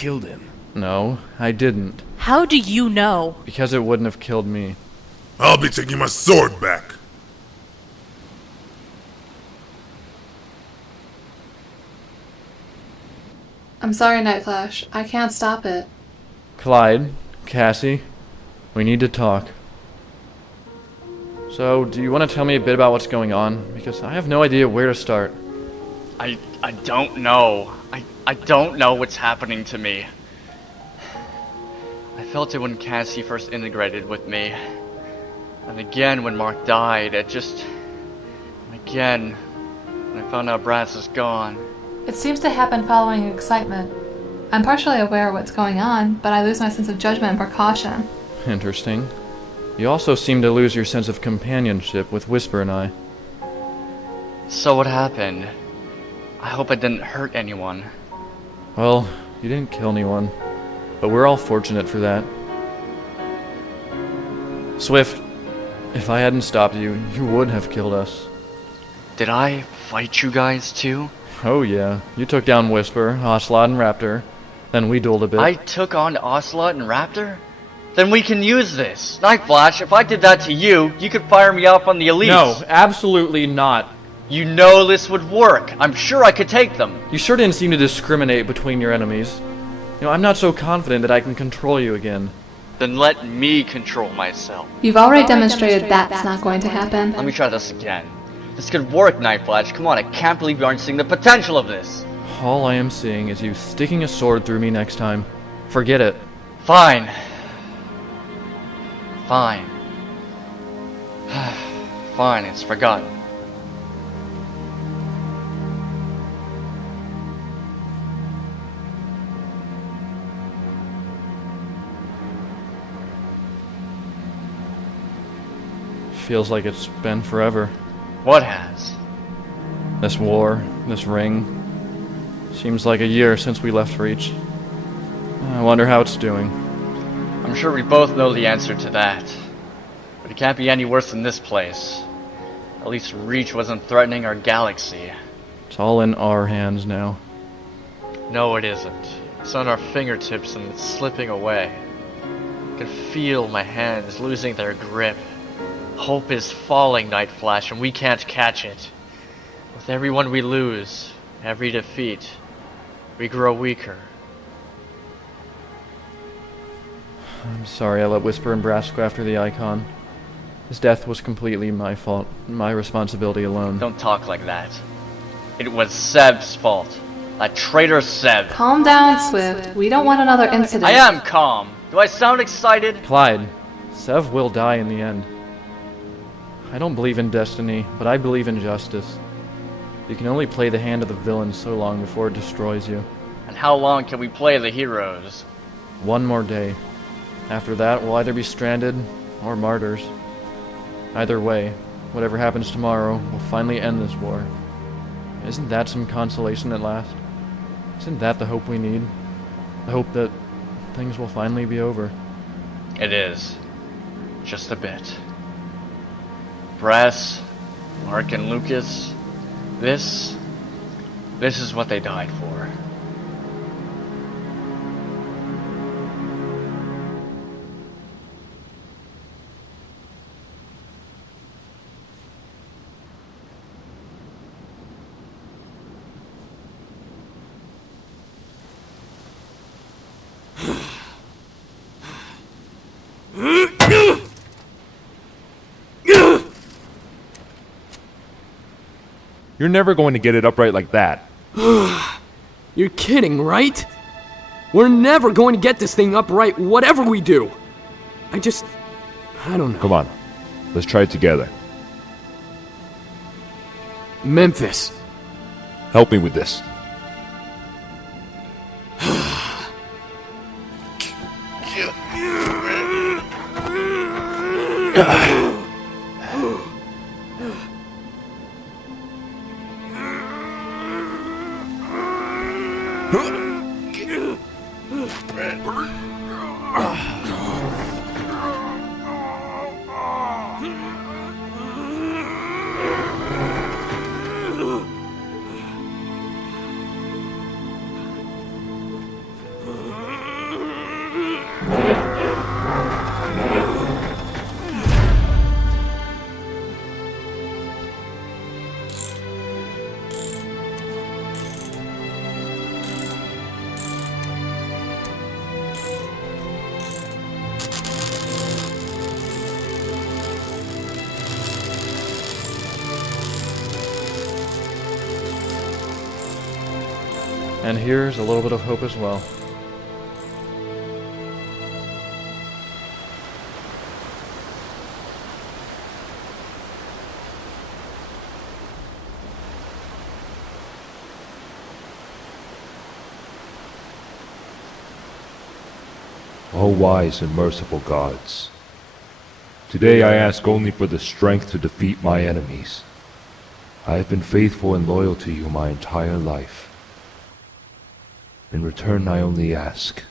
killed him. No, I didn't. How do you know? Because it wouldn't have killed me. I'll be taking my sword back. I'm sorry, Night Flash. I can't stop it. Clyde, Cassie, we need to talk. So, do you want to tell me a bit about what's going on? Because I have no idea where to start. I don't know. I don't know what's happening to me. I felt it when Cassie first integrated with me. And again when Mark died. And again when I found out Brass is gone. It seems to happen following excitement. I'm partially aware of what's going on, but I lose my sense of judgment and precaution. Interesting. You also seem to lose your sense of companionship with Whisper and I. So what happened? I hope I didn't hurt anyone. Well, you didn't kill anyone, but we're all fortunate for that. Swift, if I hadn't stopped you, you would have killed us. Did I fight you guys too? Oh yeah, you took down Whisper, Ocelot, and Raptor. Then we dueled a bit. I took on Ocelot and Raptor? Then we can use this. Night Flash, if I did that to you, you could fire me off on the Elites. No, absolutely not. You know this would work. I'm sure I could take them. You sure didn't seem to discriminate between your enemies. You know, I'm not so confident that I can control you again. Then let me control myself. You've already demonstrated that's not going to happen. Let me try this again. This could work, Night Flash. Come on, I can't believe you aren't seeing the potential of this. All I am seeing is you sticking a sword through me next time. Forget it. Fine. Fine. Fine, it's forgotten. Feels like it's been forever. What has? This war, this ring. Seems like a year since we left Reach. I wonder how it's doing. I'm sure we both know the answer to that. But it can't be any worse than this place. At least Reach wasn't threatening our galaxy. It's all in our hands now. No, it isn't. It's on our fingertips and it's slipping away. I can feel my hands losing their grip. Hope is falling, Night Flash, and we can't catch it. With everyone we lose, every defeat, we grow weaker. I'm sorry I let Whisper and Brass go after the Icon. His death was completely my fault, my responsibility alone. Don't talk like that. It was Seb's fault. That traitor Seb. Calm down, Swift. We don't want another incident. I am calm. Do I sound excited? Clyde, Sev will die in the end. I don't believe in destiny, but I believe in justice. You can only play the hand of the villain so long before it destroys you. And how long can we play the heroes? One more day. After that, we'll either be stranded or martyrs. Either way, whatever happens tomorrow will finally end this war. Isn't that some consolation at last? Isn't that the hope we need? The hope that things will finally be over. It is. Just a bit. Brass, Mark and Lucas, this is what they died for. You're never going to get it upright like that. You're kidding, right? We're never going to get this thing upright, whatever we do. I don't know. Come on, let's try it together. Memphis. Help me with this. And here's a little bit of hope as well. All wise and merciful gods, today I ask only for the strength to defeat my enemies. I have been faithful and loyal to you my entire life. In return, I only ask,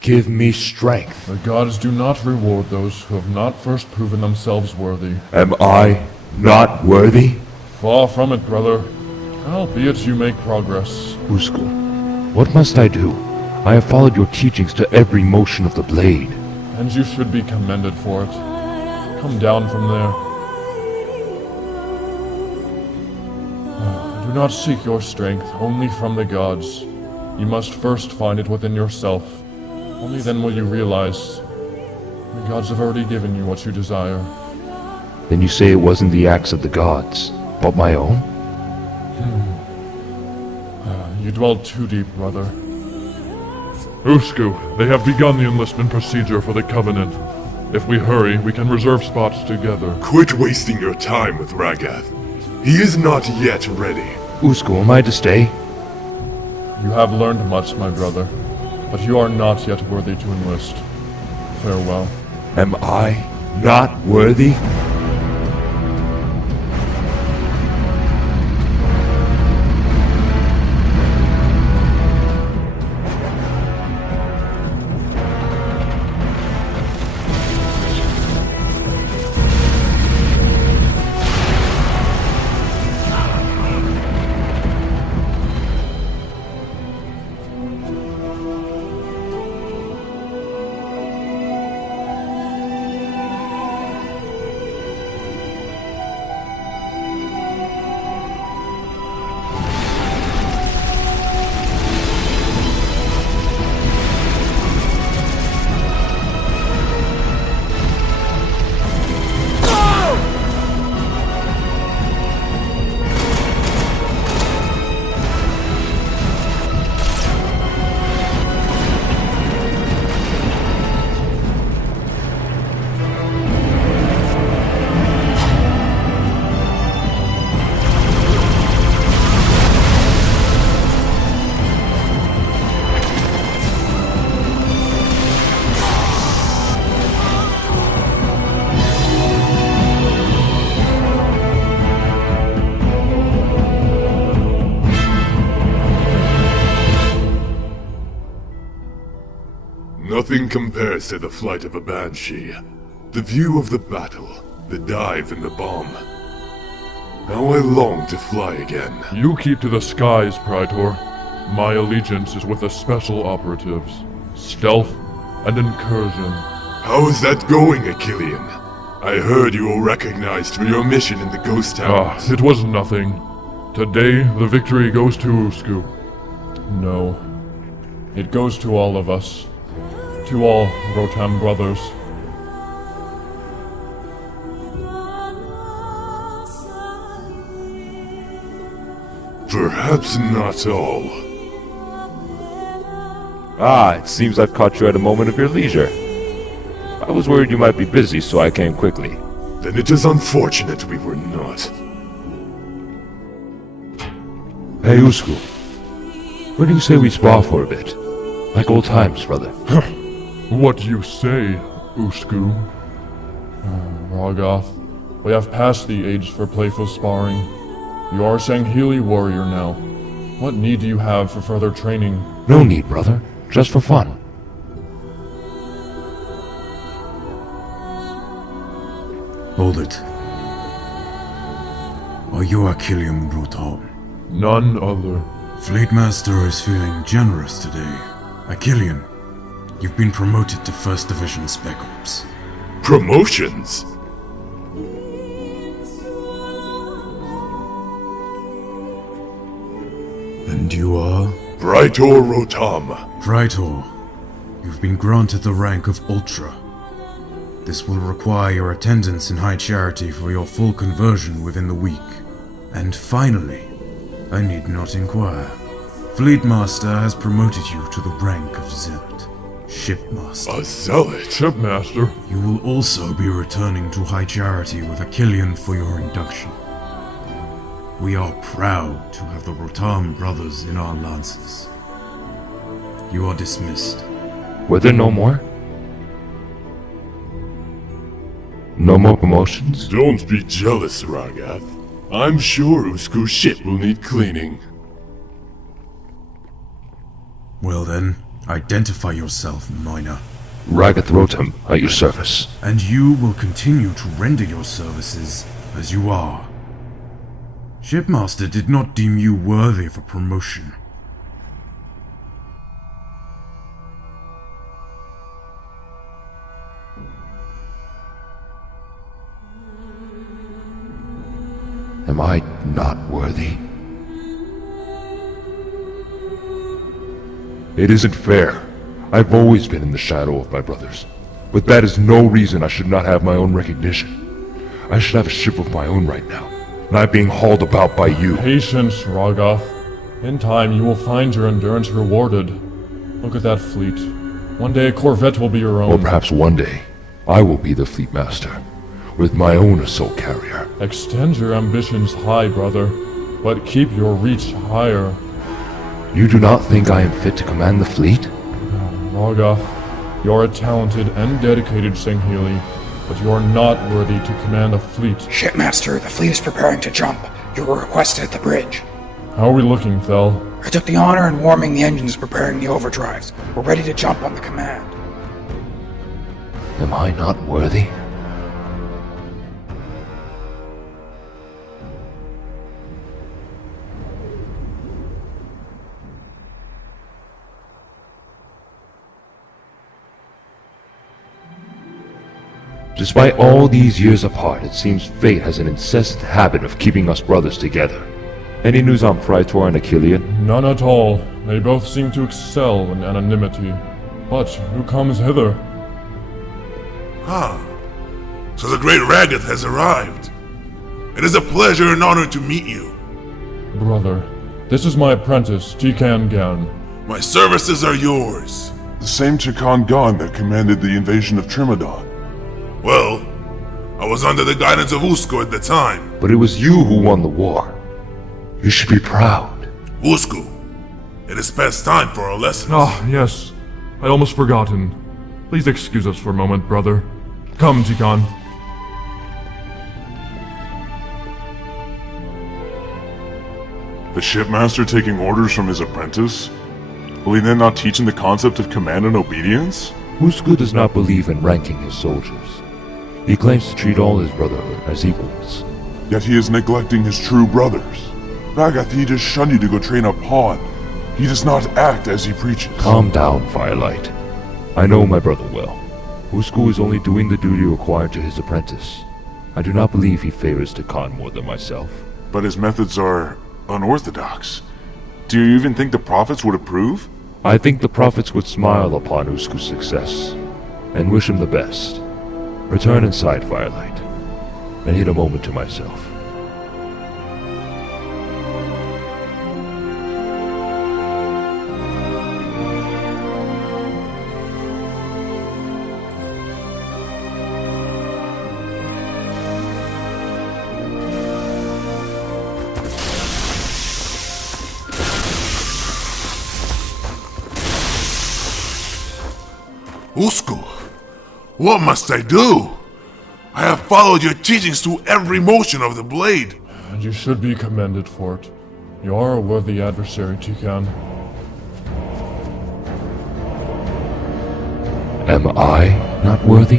give me strength. The gods do not reward those who have not first proven themselves worthy. Am I not worthy? Far from it, brother. Albeit you make progress. Usku, what must I do? I have followed your teachings to every motion of the blade. And you should be commended for it. Come down from there. Do not seek your strength only from the gods. You must first find it within yourself. Only then will you realize the gods have already given you what you desire. Then you say it wasn't the acts of the gods, but my own? You dwell too deep, brother. Usku, they have begun the enlistment procedure for the Covenant. If we hurry, we can reserve spots together. Quit wasting your time with Rahgath. He is not yet ready. Usku, am I to stay? You have learned much, my brother, but you are not yet worthy to enlist. Farewell. Am I not worthy? Nothing compares to the flight of a banshee. The view of the battle, the dive and the bomb. Now I long to fly again. You keep to the skies, Praetor. My allegiance is with the special operatives. Stealth and incursion. How is that going, Achillean? I heard you were recognized for your mission in the ghost town. It was nothing. Today, the victory goes to Usku. No. It goes to all of us. To all Rotam brothers. Perhaps not all. It seems I've caught you at a moment of your leisure. I was worried you might be busy, so I came quickly. Then it is unfortunate we were not. Hey, Usku. Where do you say we spar for a bit? Like old times, brother. What you say, Usku. Rahgath, we have passed the age for playful sparring. You are a Sangheili warrior now. What need do you have for further training? No need, brother. Just for fun. Hold it. Are you Achillean Brutal? None other. Fleet Master is feeling generous today. Achillean, you've been promoted to 1st Division Spec Ops. Promotions? And you are? Praetor Rotam. Praetor, you've been granted the rank of Ultra. This will require your attendance in High Charity for your full conversion within the week. And finally, I need not inquire, Fleetmaster has promoted you to the rank of Zealot. Shipmaster. A zealot? Shipmaster? You will also be returning to High Charity with a Killian for your induction. We are proud to have the Rotan brothers in our lances. You are dismissed. Were there no more? No more promotions? Don't be jealous, Rahgath. I'm sure Usku's ship will need cleaning. Well then, identify yourself, Minor. Rahgath Rotem, at your service. And you will continue to render your services as you are. Shipmaster did not deem you worthy for promotion. Am I not worthy? It isn't fair. I've always been in the shadow of my brothers. But that is no reason I should not have my own recognition. I should have a ship of my own right now, not being hauled about by you. Patience, Rahgath. In time, you will find your endurance rewarded. Look at that fleet. One day a corvette will be your own. Or perhaps one day, I will be the fleet master, with my own assault carrier. Extend your ambitions high, brother, but keep your reach higher. You do not think I am fit to command the fleet? Rahgath, you're a talented and dedicated Sangheili, but you're not worthy to command a fleet. Shipmaster, the fleet is preparing to jump. You were requested at the bridge. How are we looking, Fel? I took the honor in warming the engines, preparing the overdrives. We're ready to jump on the command. Am I not worthy? Despite all these years apart, it seems fate has an incessant habit of keeping us brothers together. Any news on Praetor and Achillean? None at all. They both seem to excel in anonymity. But who comes hither? Ah, so the great Rahgath has arrived. It is a pleasure and honor to meet you. Brother, this is my apprentice, Tikan Gan. My services are yours. The same Tikan Gan that commanded the invasion of Trimodon. Well, I was under the guidance of Usku at the time. But it was you who won the war. You should be proud. Usku, it is past time for our lessons. Ah, yes. I'd almost forgotten. Please excuse us for a moment, brother. Come, Tikan. The shipmaster taking orders from his apprentice? Will he then not teach him the concept of command and obedience? Usku does not believe in ranking his soldiers. He claims to treat all his brotherhood as equals. Yet he is neglecting his true brothers. Rahgath, he just shunned you to go train a pawn. He does not act as he preaches. Calm down, Firelight. I know my brother well. Usku is only doing the duty required to his apprentice. I do not believe he favors Tikan more than myself. But his methods are unorthodox. Do you even think the prophets would approve? I think the prophets would smile upon Usku's success, and wish him the best. Return inside, Firelight. I need a moment to myself. Usku, what must I do? I have followed your teachings through every motion of the blade. And you should be commended for it. You are a worthy adversary, Tikan. Am I not worthy?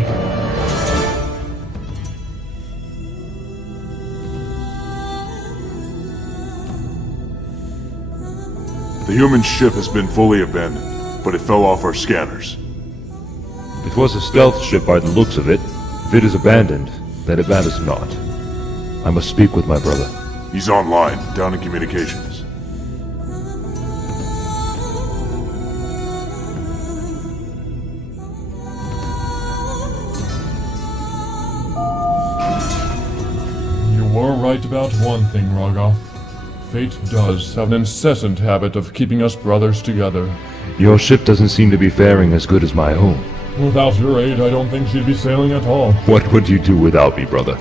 The human ship has been fully abandoned, but it fell off our scanners. It was a stealth ship by the looks of it. If it is abandoned, then it matters not. I must speak with my brother. He's online, down in communications. You were right about one thing, Rahgath. Fate does have an incessant habit of keeping us brothers together. Your ship doesn't seem to be faring as good as my own. Without your aid, I don't think she'd be sailing at all. What would you do without me, brother?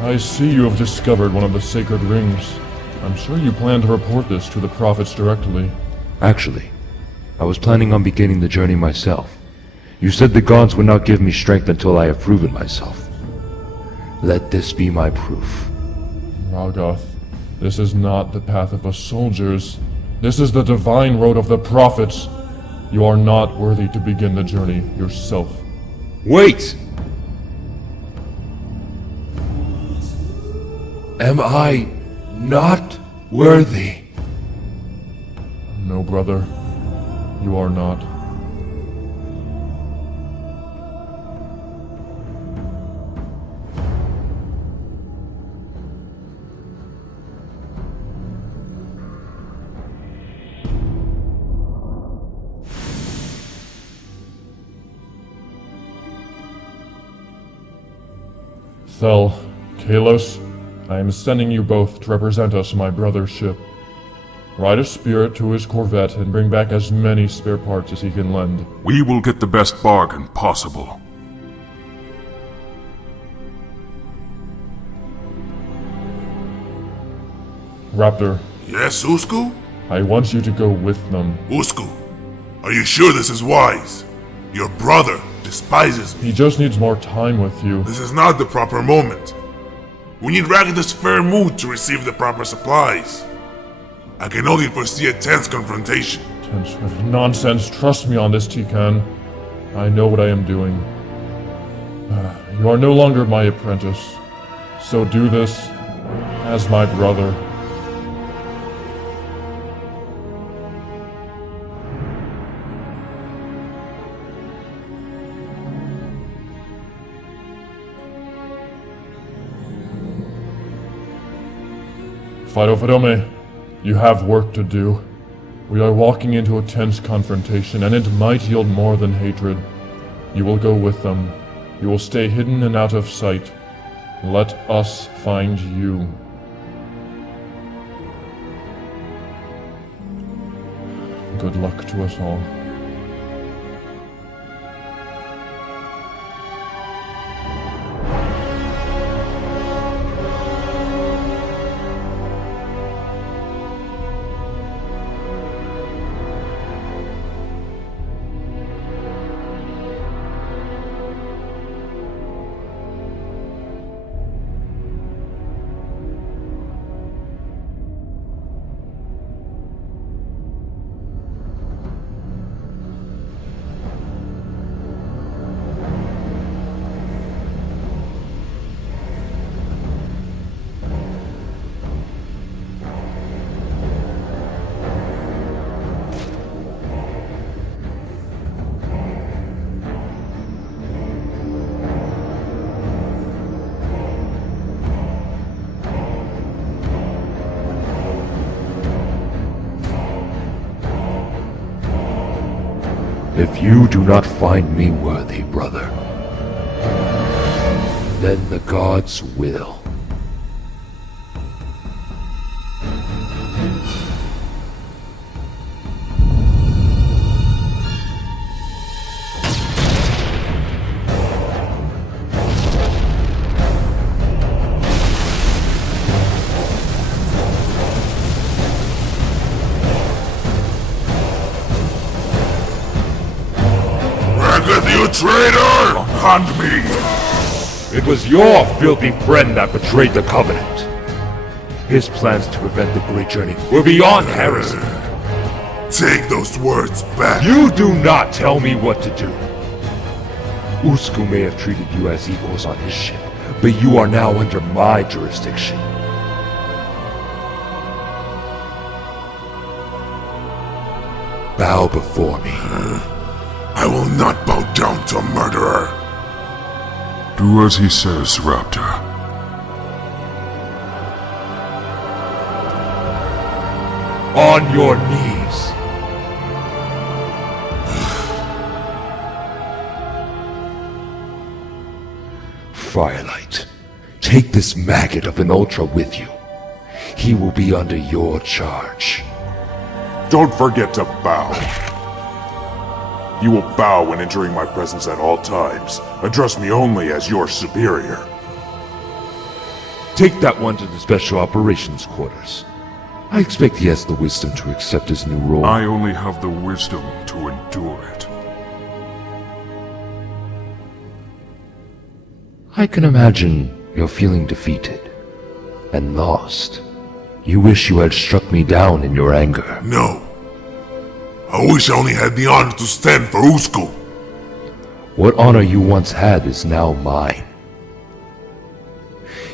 I see you have discovered one of the sacred rings. I'm sure you plan to report this to the prophets directly. Actually, I was planning on beginning the journey myself. You said the gods would not give me strength until I have proven myself. Let this be my proof. Rahgath, this is not the path of us soldiers. This is the divine road of the prophets. You are not worthy to begin the journey yourself. Wait! Am I not worthy? No, brother. You are not. Thel, Kalos, I am sending you both to represent us on my brother's ship. Ride a spirit to his corvette and bring back as many spare parts as he can lend. We will get the best bargain possible. Raptor. Yes, Usku? I want you to go with them. Usku, are you sure this is wise? Your brother despises me. He just needs more time with you. This is not the proper moment. We need Rahgath's fair mood to receive the proper supplies. I can only foresee a tense confrontation. Tense nonsense. Trust me on this, Tikan. I know what I am doing. You are no longer my apprentice. So do this as my brother. Fidome, you have work to do. We are walking into a tense confrontation, and it might yield more than hatred. You will go with them. You will stay hidden and out of sight. Let us find you. Good luck to us all. If you do not find me worthy, brother, then the gods will. You traitor! Hand me! It was your filthy friend that betrayed the Covenant. His plans to prevent the Great Journey were beyond heresy. Take those words back. You do not tell me what to do. Usku may have treated you as equals on his ship, but you are now under my jurisdiction. Bow before me. I will not bow down to a murderer. Do as he says, Raptor. On your knees. Firelight, take this maggot of an Ultra with you. he will be under your charge. Don't forget to bow. You will bow when entering my presence at all times. Address me only as your superior. Take that one to the Special Operations Quarters. I expect he has the wisdom to accept his new role. I only have the wisdom to endure it. I can imagine you're feeling defeated and lost. You wish you had struck me down in your anger. No. I wish I only had the honor to stand for Usku. What honor you once had is now mine.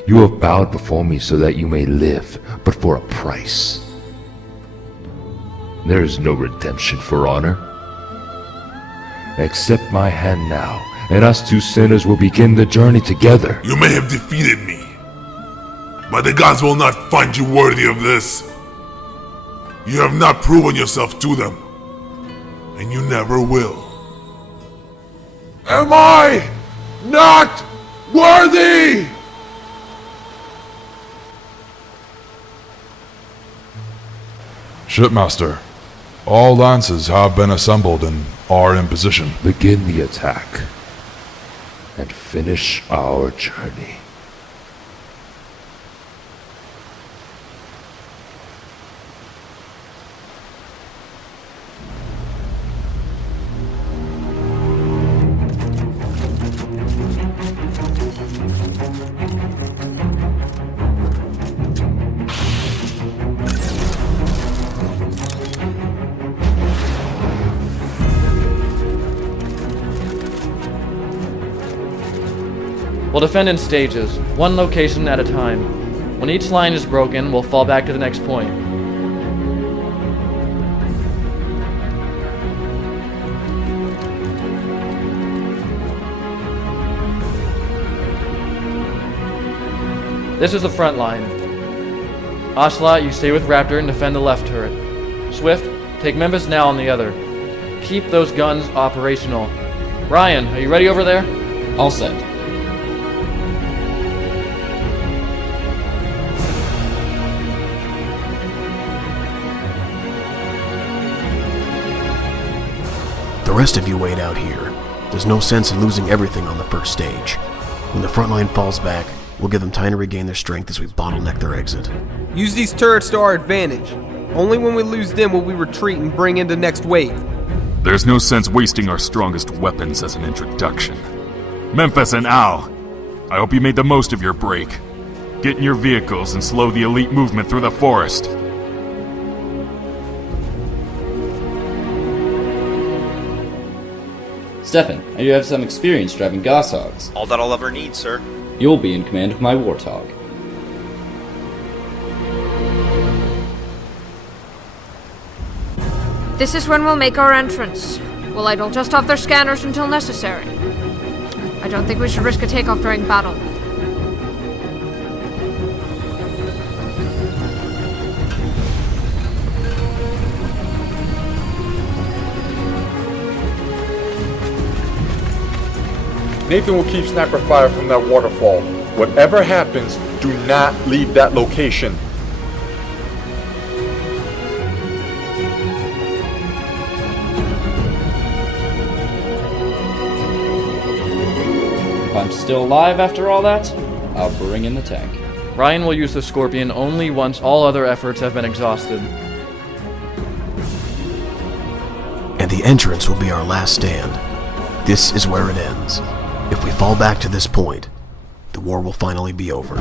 You have bowed before me so that you may live, but for a price. There is no redemption for honor. Accept my hand now, and us two sinners will begin the journey together. You may have defeated me, but the gods will not find you worthy of this. You have not proven yourself to them, and you never will. Am I not worthy? Shipmaster, all lances have been assembled and are in position. Begin the attack and finish our journey. We'll defend in stages, one location at a time. When each line is broken, we'll fall back to the next point. This is the front line. Ocelot, you stay with Raptor and defend the left turret. Swift, take Memphis now on the other. Keep those guns operational. Ryan, are you ready over there? All set. The rest of you wait out here. There's no sense in losing everything on the first stage. When the front line falls back, we'll give them time to regain their strength as we bottleneck their exit. Use these turrets to our advantage. Only when we lose them will we retreat and bring in the next wave. There's no sense wasting our strongest weapons as an introduction. Memphis and Al, I hope you made the most of your break. Get in your vehicles and slow the elite movement through the forest. Stefan, you have some experience driving goshawks. All that I'll ever need, sir. You'll be in command of my warthog. This is when we'll make our entrance. We'll idle just off their scanners until necessary. I don't think we should risk a takeoff during battle. Nathan will keep sniper fire from that waterfall. Whatever happens, do not leave that location. If I'm still alive after all that, I'll bring in the tank. Ryan will use the Scorpion only once all other efforts have been exhausted. And the entrance will be our last stand. This is where it ends. If we fall back to this point, the war will finally be over.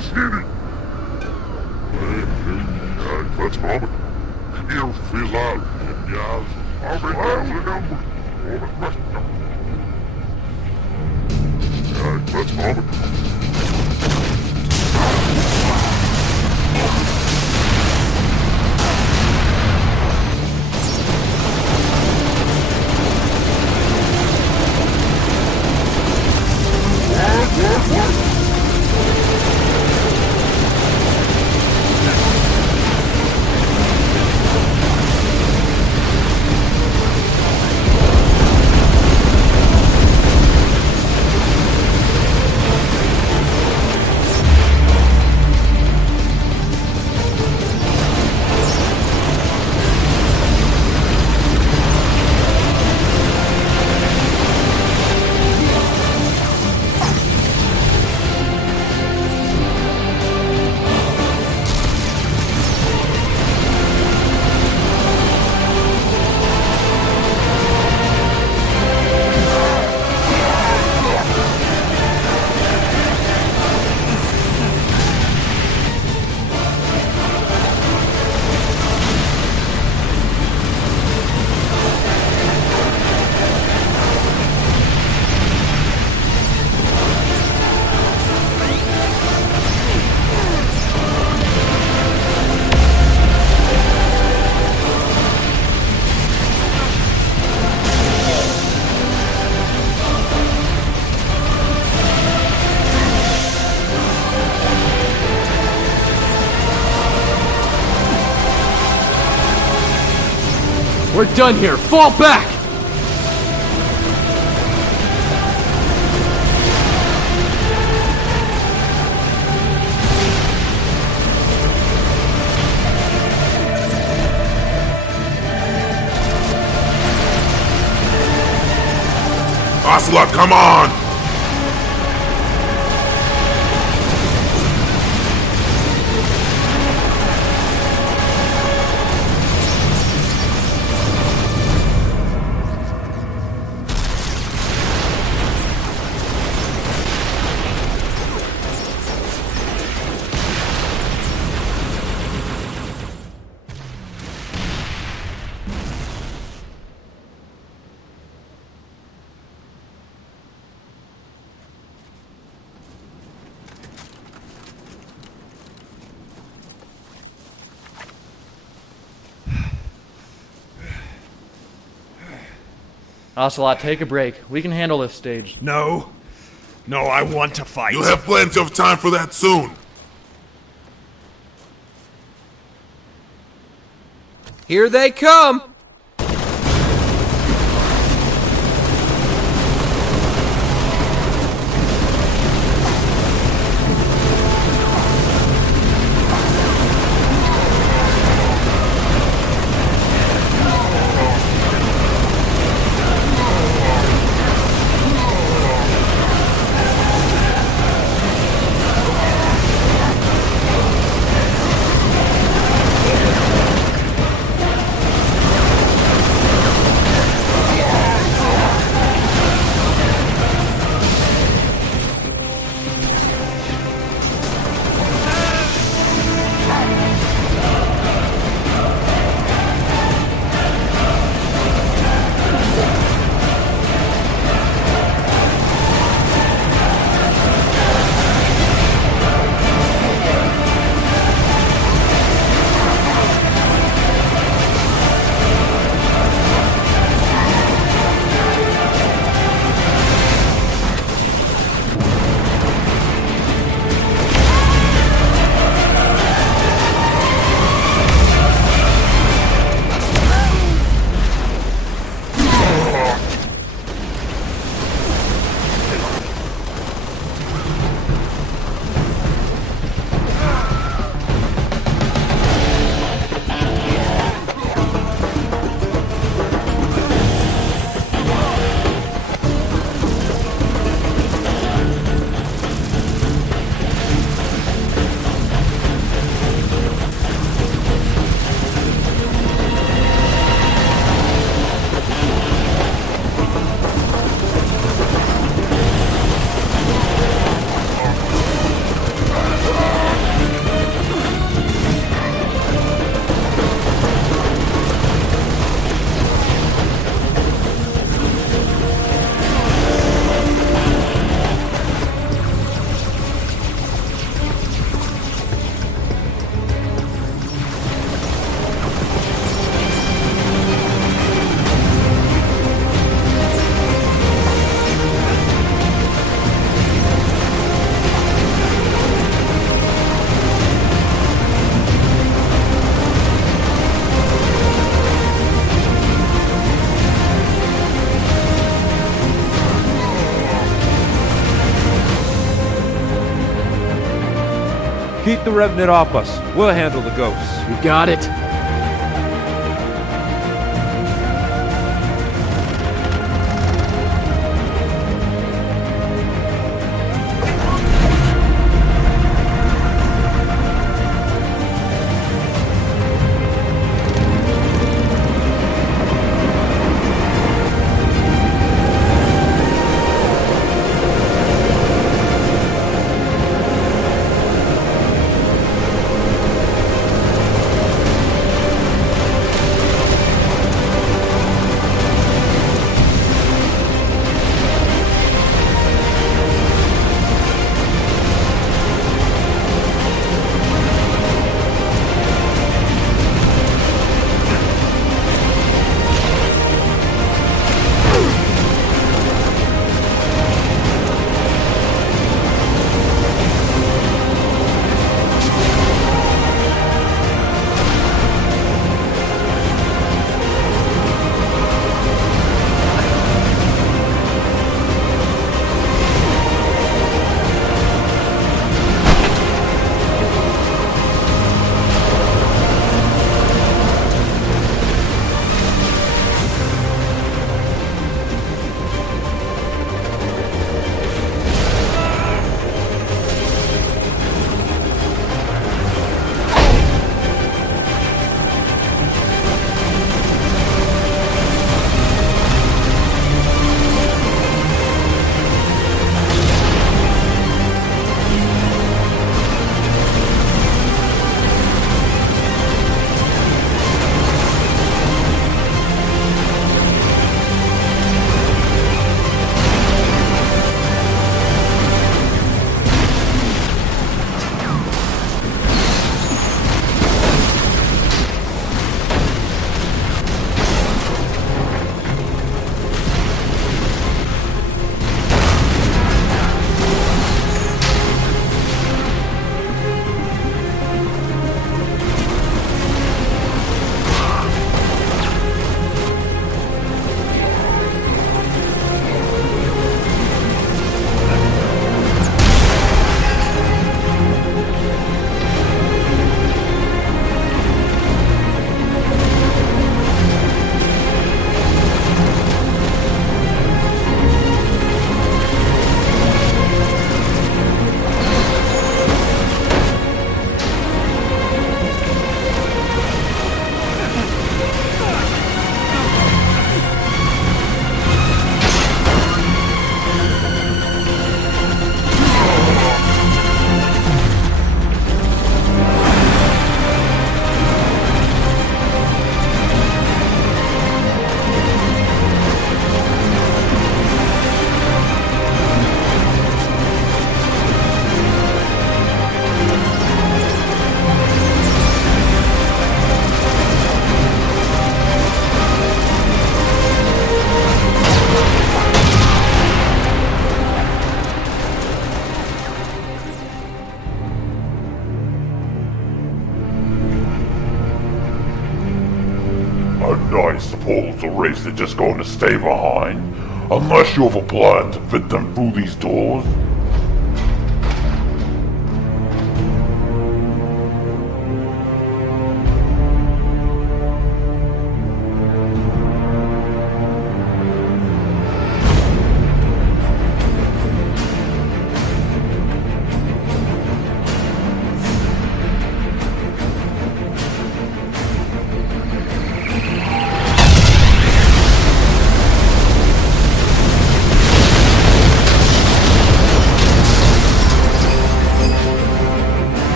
Machinima! Blackplasmastudio. Hier Filal. Ja, Arbeitsverdammung. Blackplasmastudio. We're done here! Fall back! Ocelot, come on! Ocelot, take a break. We can handle this stage. No. No, I want to fight. You'll have plenty of time for that soon. Here they come! Keep the Revenant off us. We'll handle the ghosts. You got it. And I suppose the race are just going to stay behind, unless you have a plan to fit them through these doors.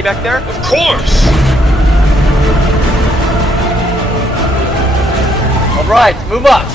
security back there? Of course! Alright, move up!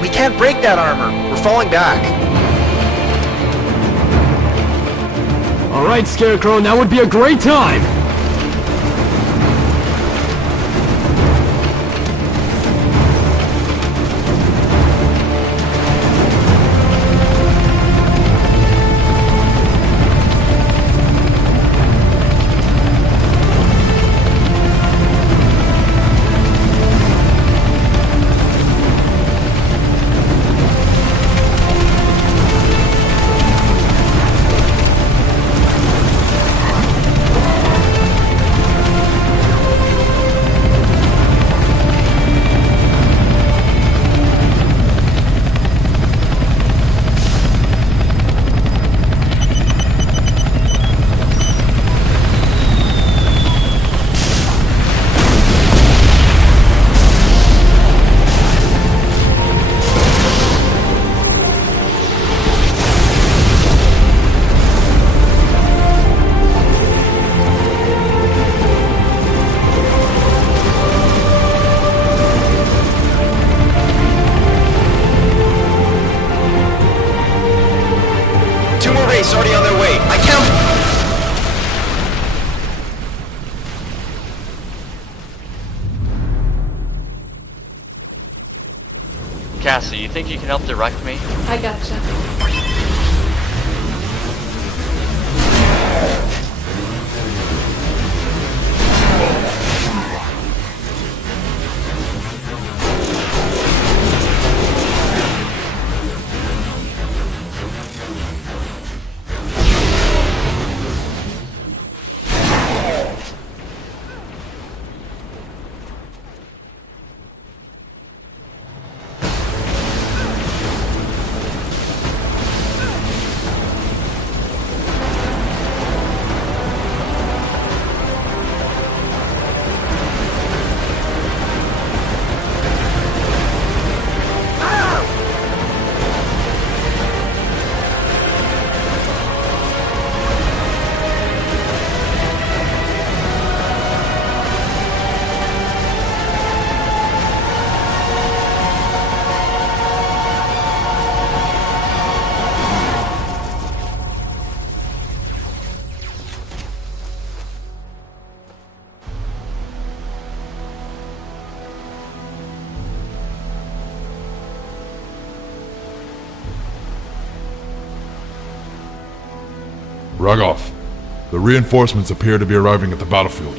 We can't break that armor. We're falling back. Alright, Scarecrow, now would be a great time! Already on their way. I count. Cassie, you think you can help direct me? I gotcha. Rahgath, the reinforcements appear to be arriving at the battlefield.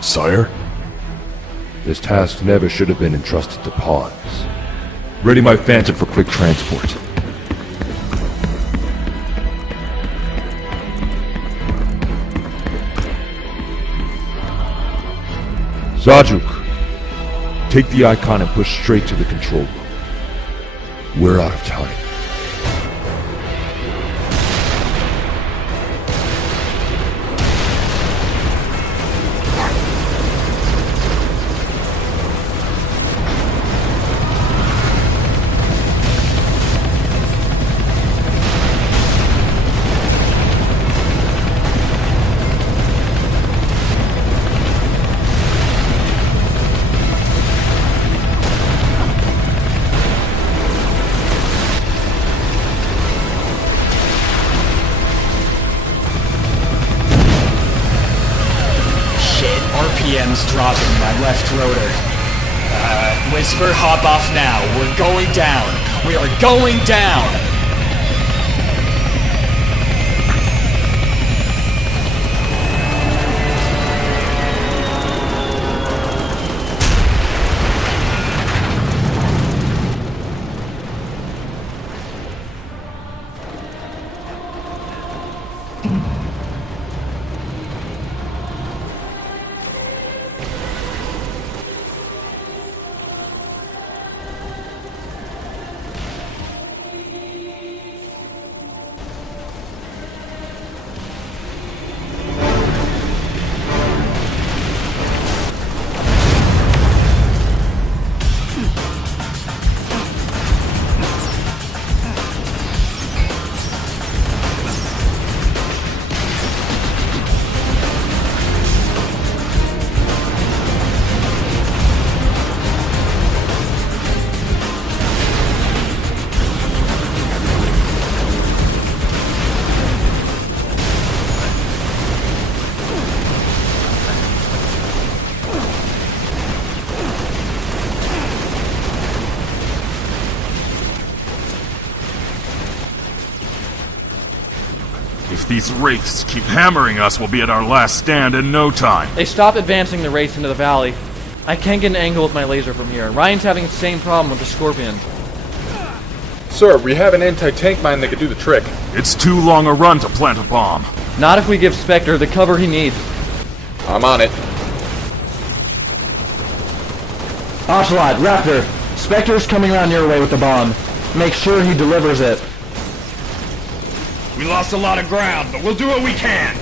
Sire? This task never should have been entrusted to pawns. Ready my Phantom for quick transport. Zajuk, take the icon and push straight to the control room. We're out of time. RPM's dropping my left rotor. Whisper, hop off now. We're going down. We are going down! If these wraiths keep hammering us, we'll be at our last stand in no time. They stopped advancing the wraiths into the valley. I can't get an angle with my laser from here. Ryan's having the same problem with the Scorpion. Sir, we have an anti-tank mine that could do the trick. It's too long a run to plant a bomb. Not if we give Spectre the cover he needs. I'm on it. Ocelot, Raptor, Spectre's coming around your way with the bomb. Make sure he delivers it. We lost a lot of ground, but we'll do what we can.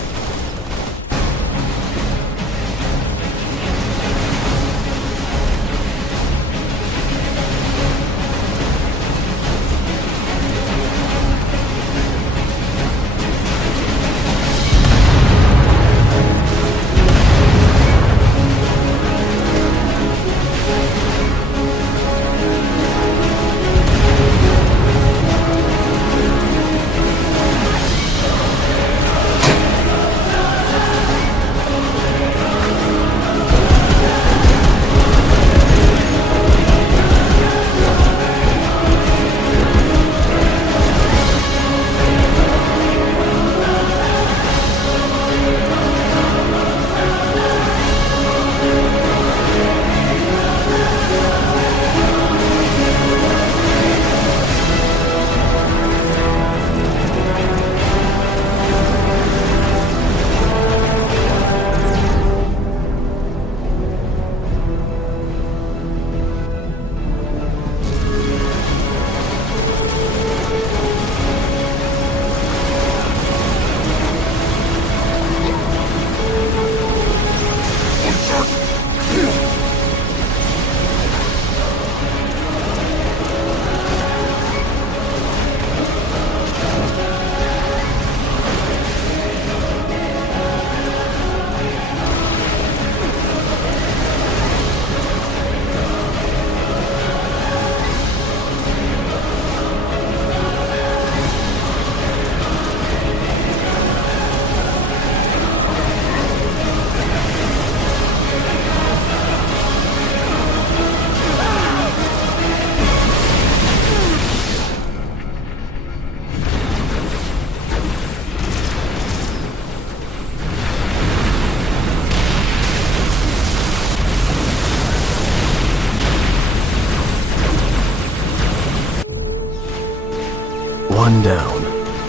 One down.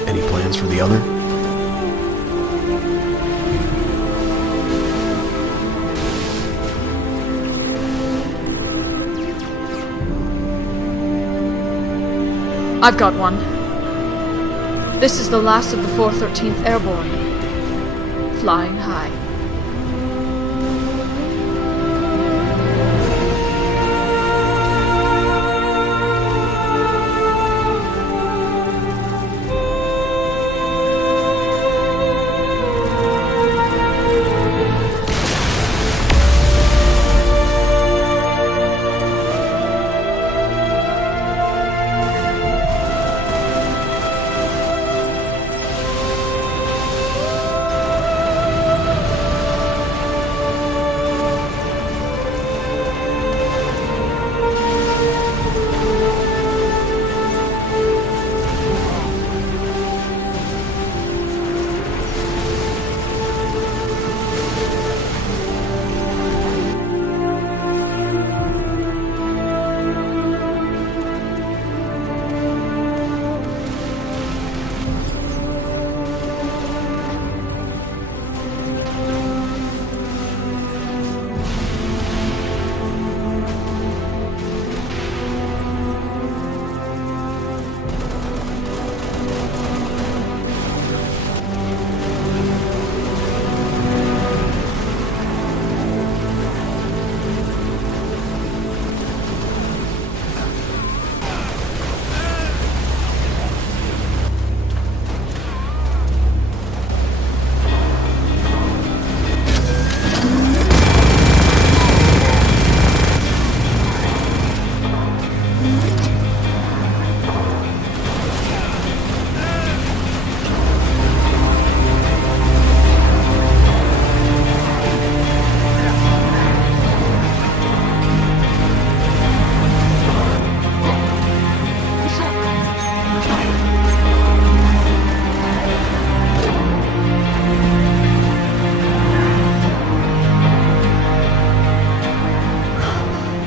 Any plans for the other? I've got one. This is the last of the 413th Airborne. Flying high.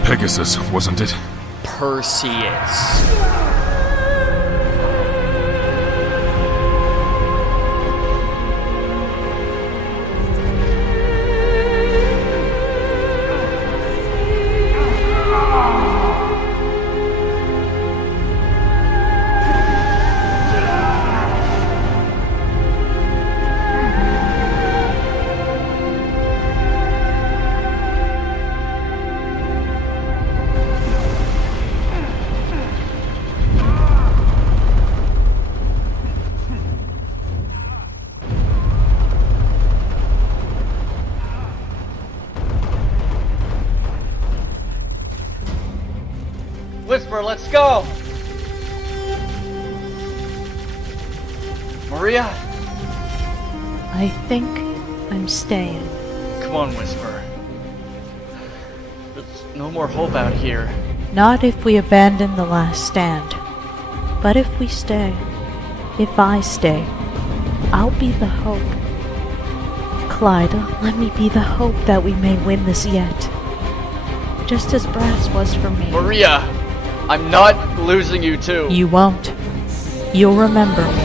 Pegasus, wasn't it? Perseus. Whisper, let's go! Maria? I think I'm staying. Come on, Whisper. There's no more hope out here. Not if we abandon the last stand. But if we stay, if I stay, I'll be the hope. Clyde, let me be the hope that we may win this yet. Just as Brass was for me. Maria! I'm not losing you too. You won't. You'll remember me.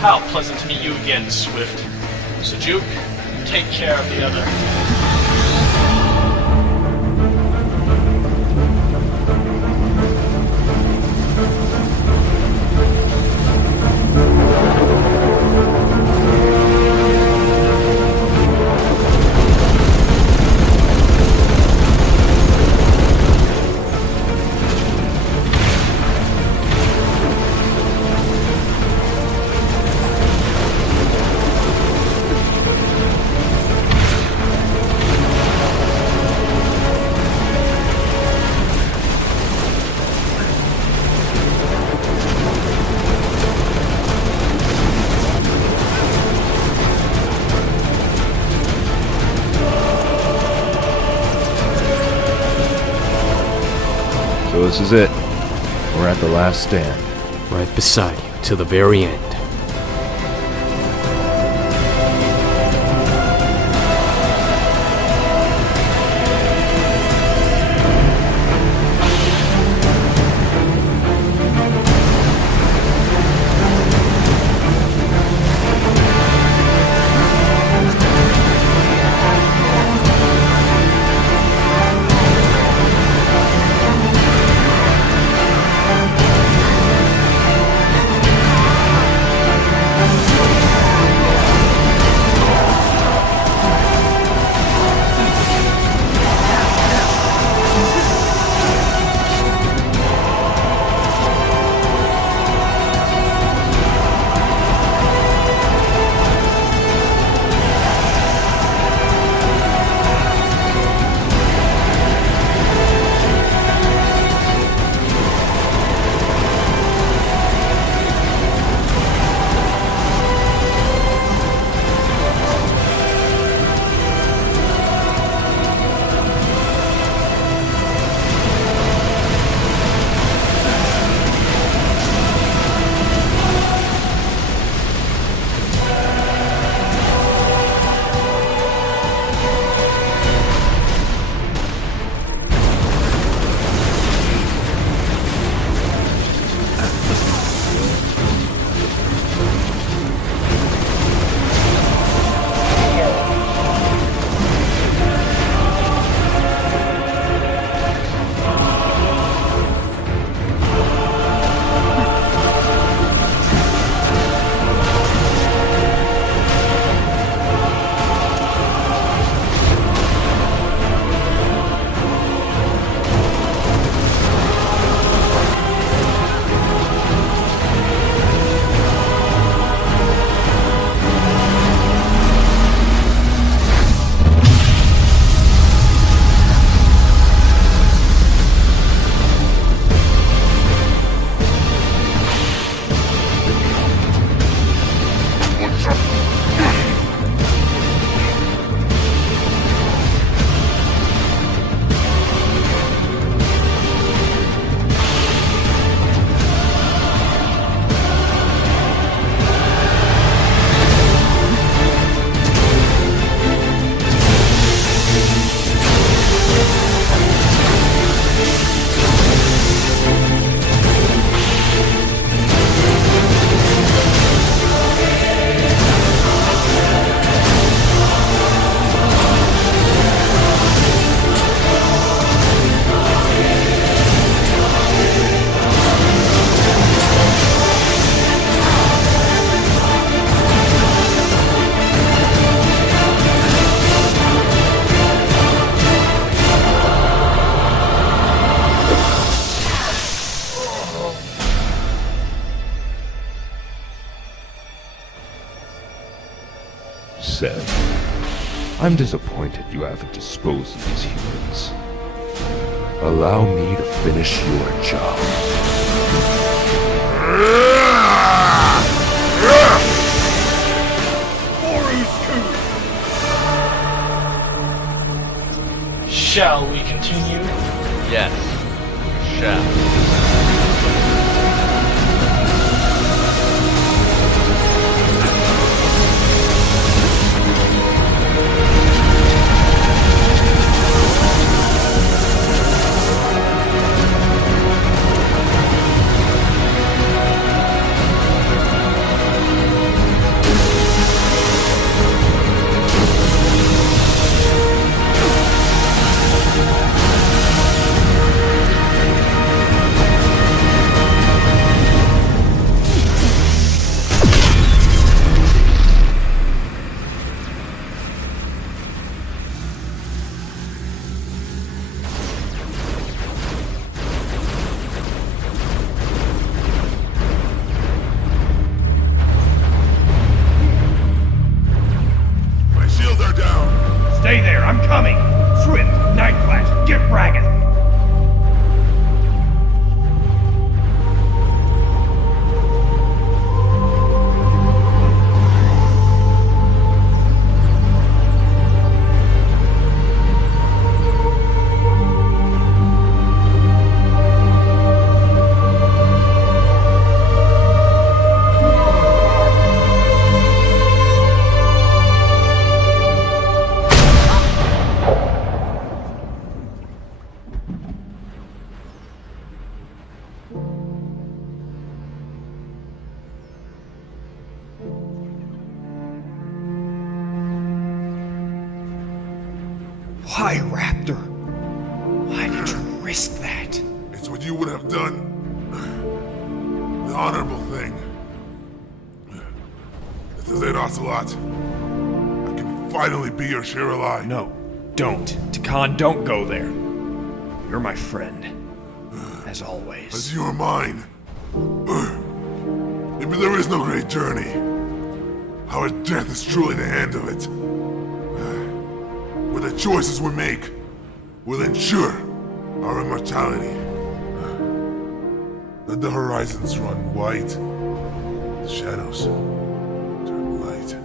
How pleasant to meet you again, Swift. Sejuk, take care of the other. So this is it. We're at the last stand. Right beside you, till the very end. said. I'm disappointed you haven't disposed of these humans. Allow me to finish your job. Shall we continue? Yes, we shall. Stay there, I'm coming! Swift, Night Flash, get Rahgath! Why, Raptor? Why did you risk that? It's what you would have done. The honorable thing. This is it, Ocelot. I can finally be your Shiralai. No, don't. Takan, don't go there. You're my friend. As always. As you are mine. Maybe there is no great journey. Our death is truly the end of it. But the choices we make will ensure our immortality. Let the horizons run white, the shadows turn light.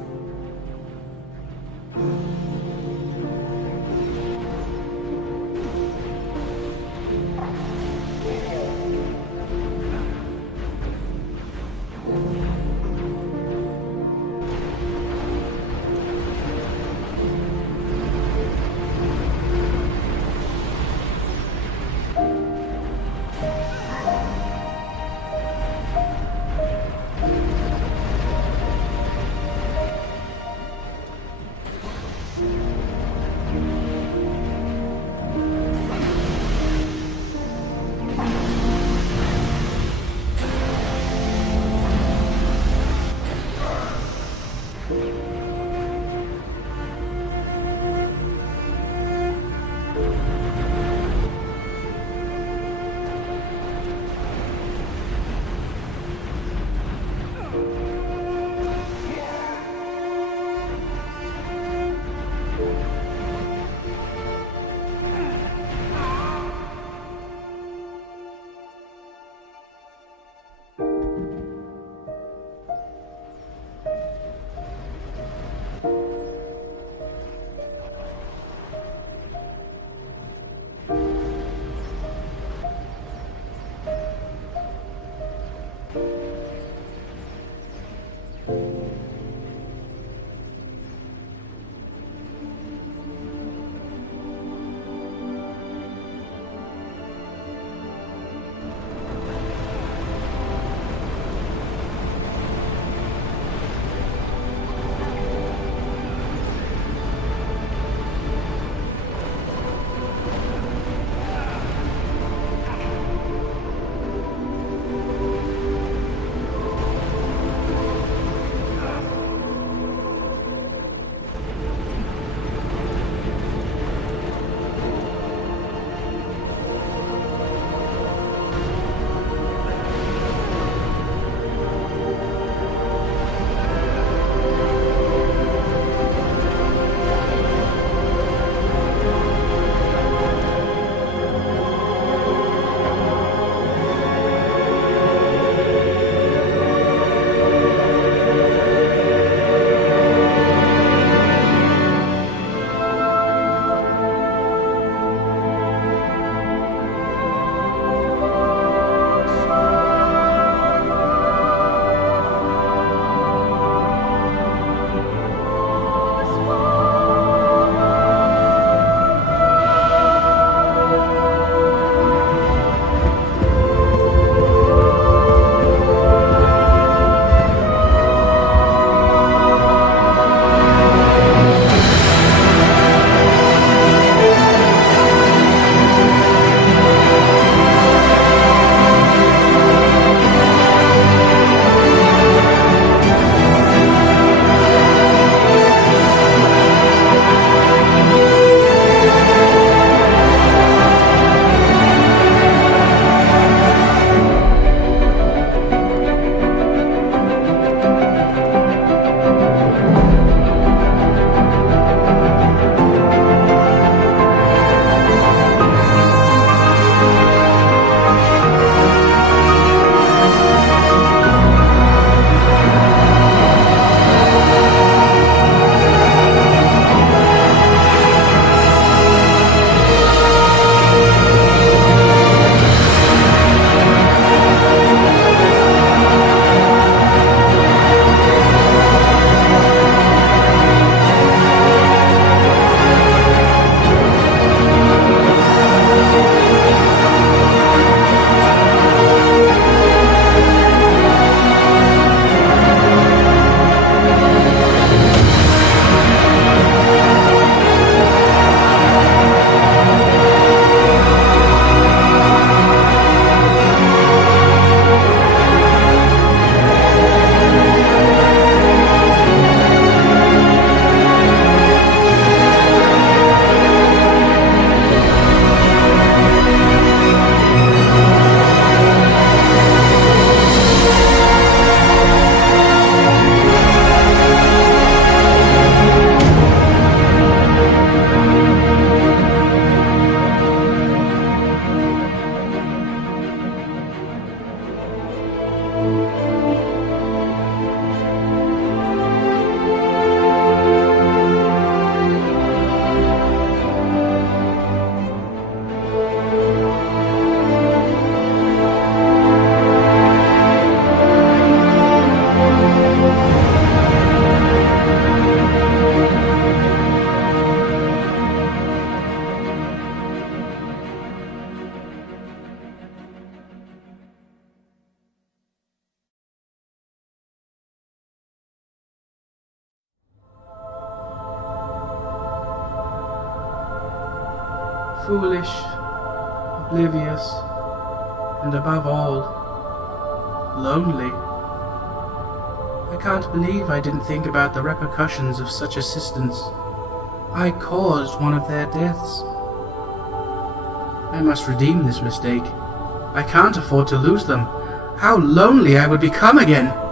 foolish, oblivious, and above all, lonely. I can't believe I didn't think about the repercussions of such assistance. I caused one of their deaths. I must redeem this mistake. I can't afford to lose them. How lonely I would become again!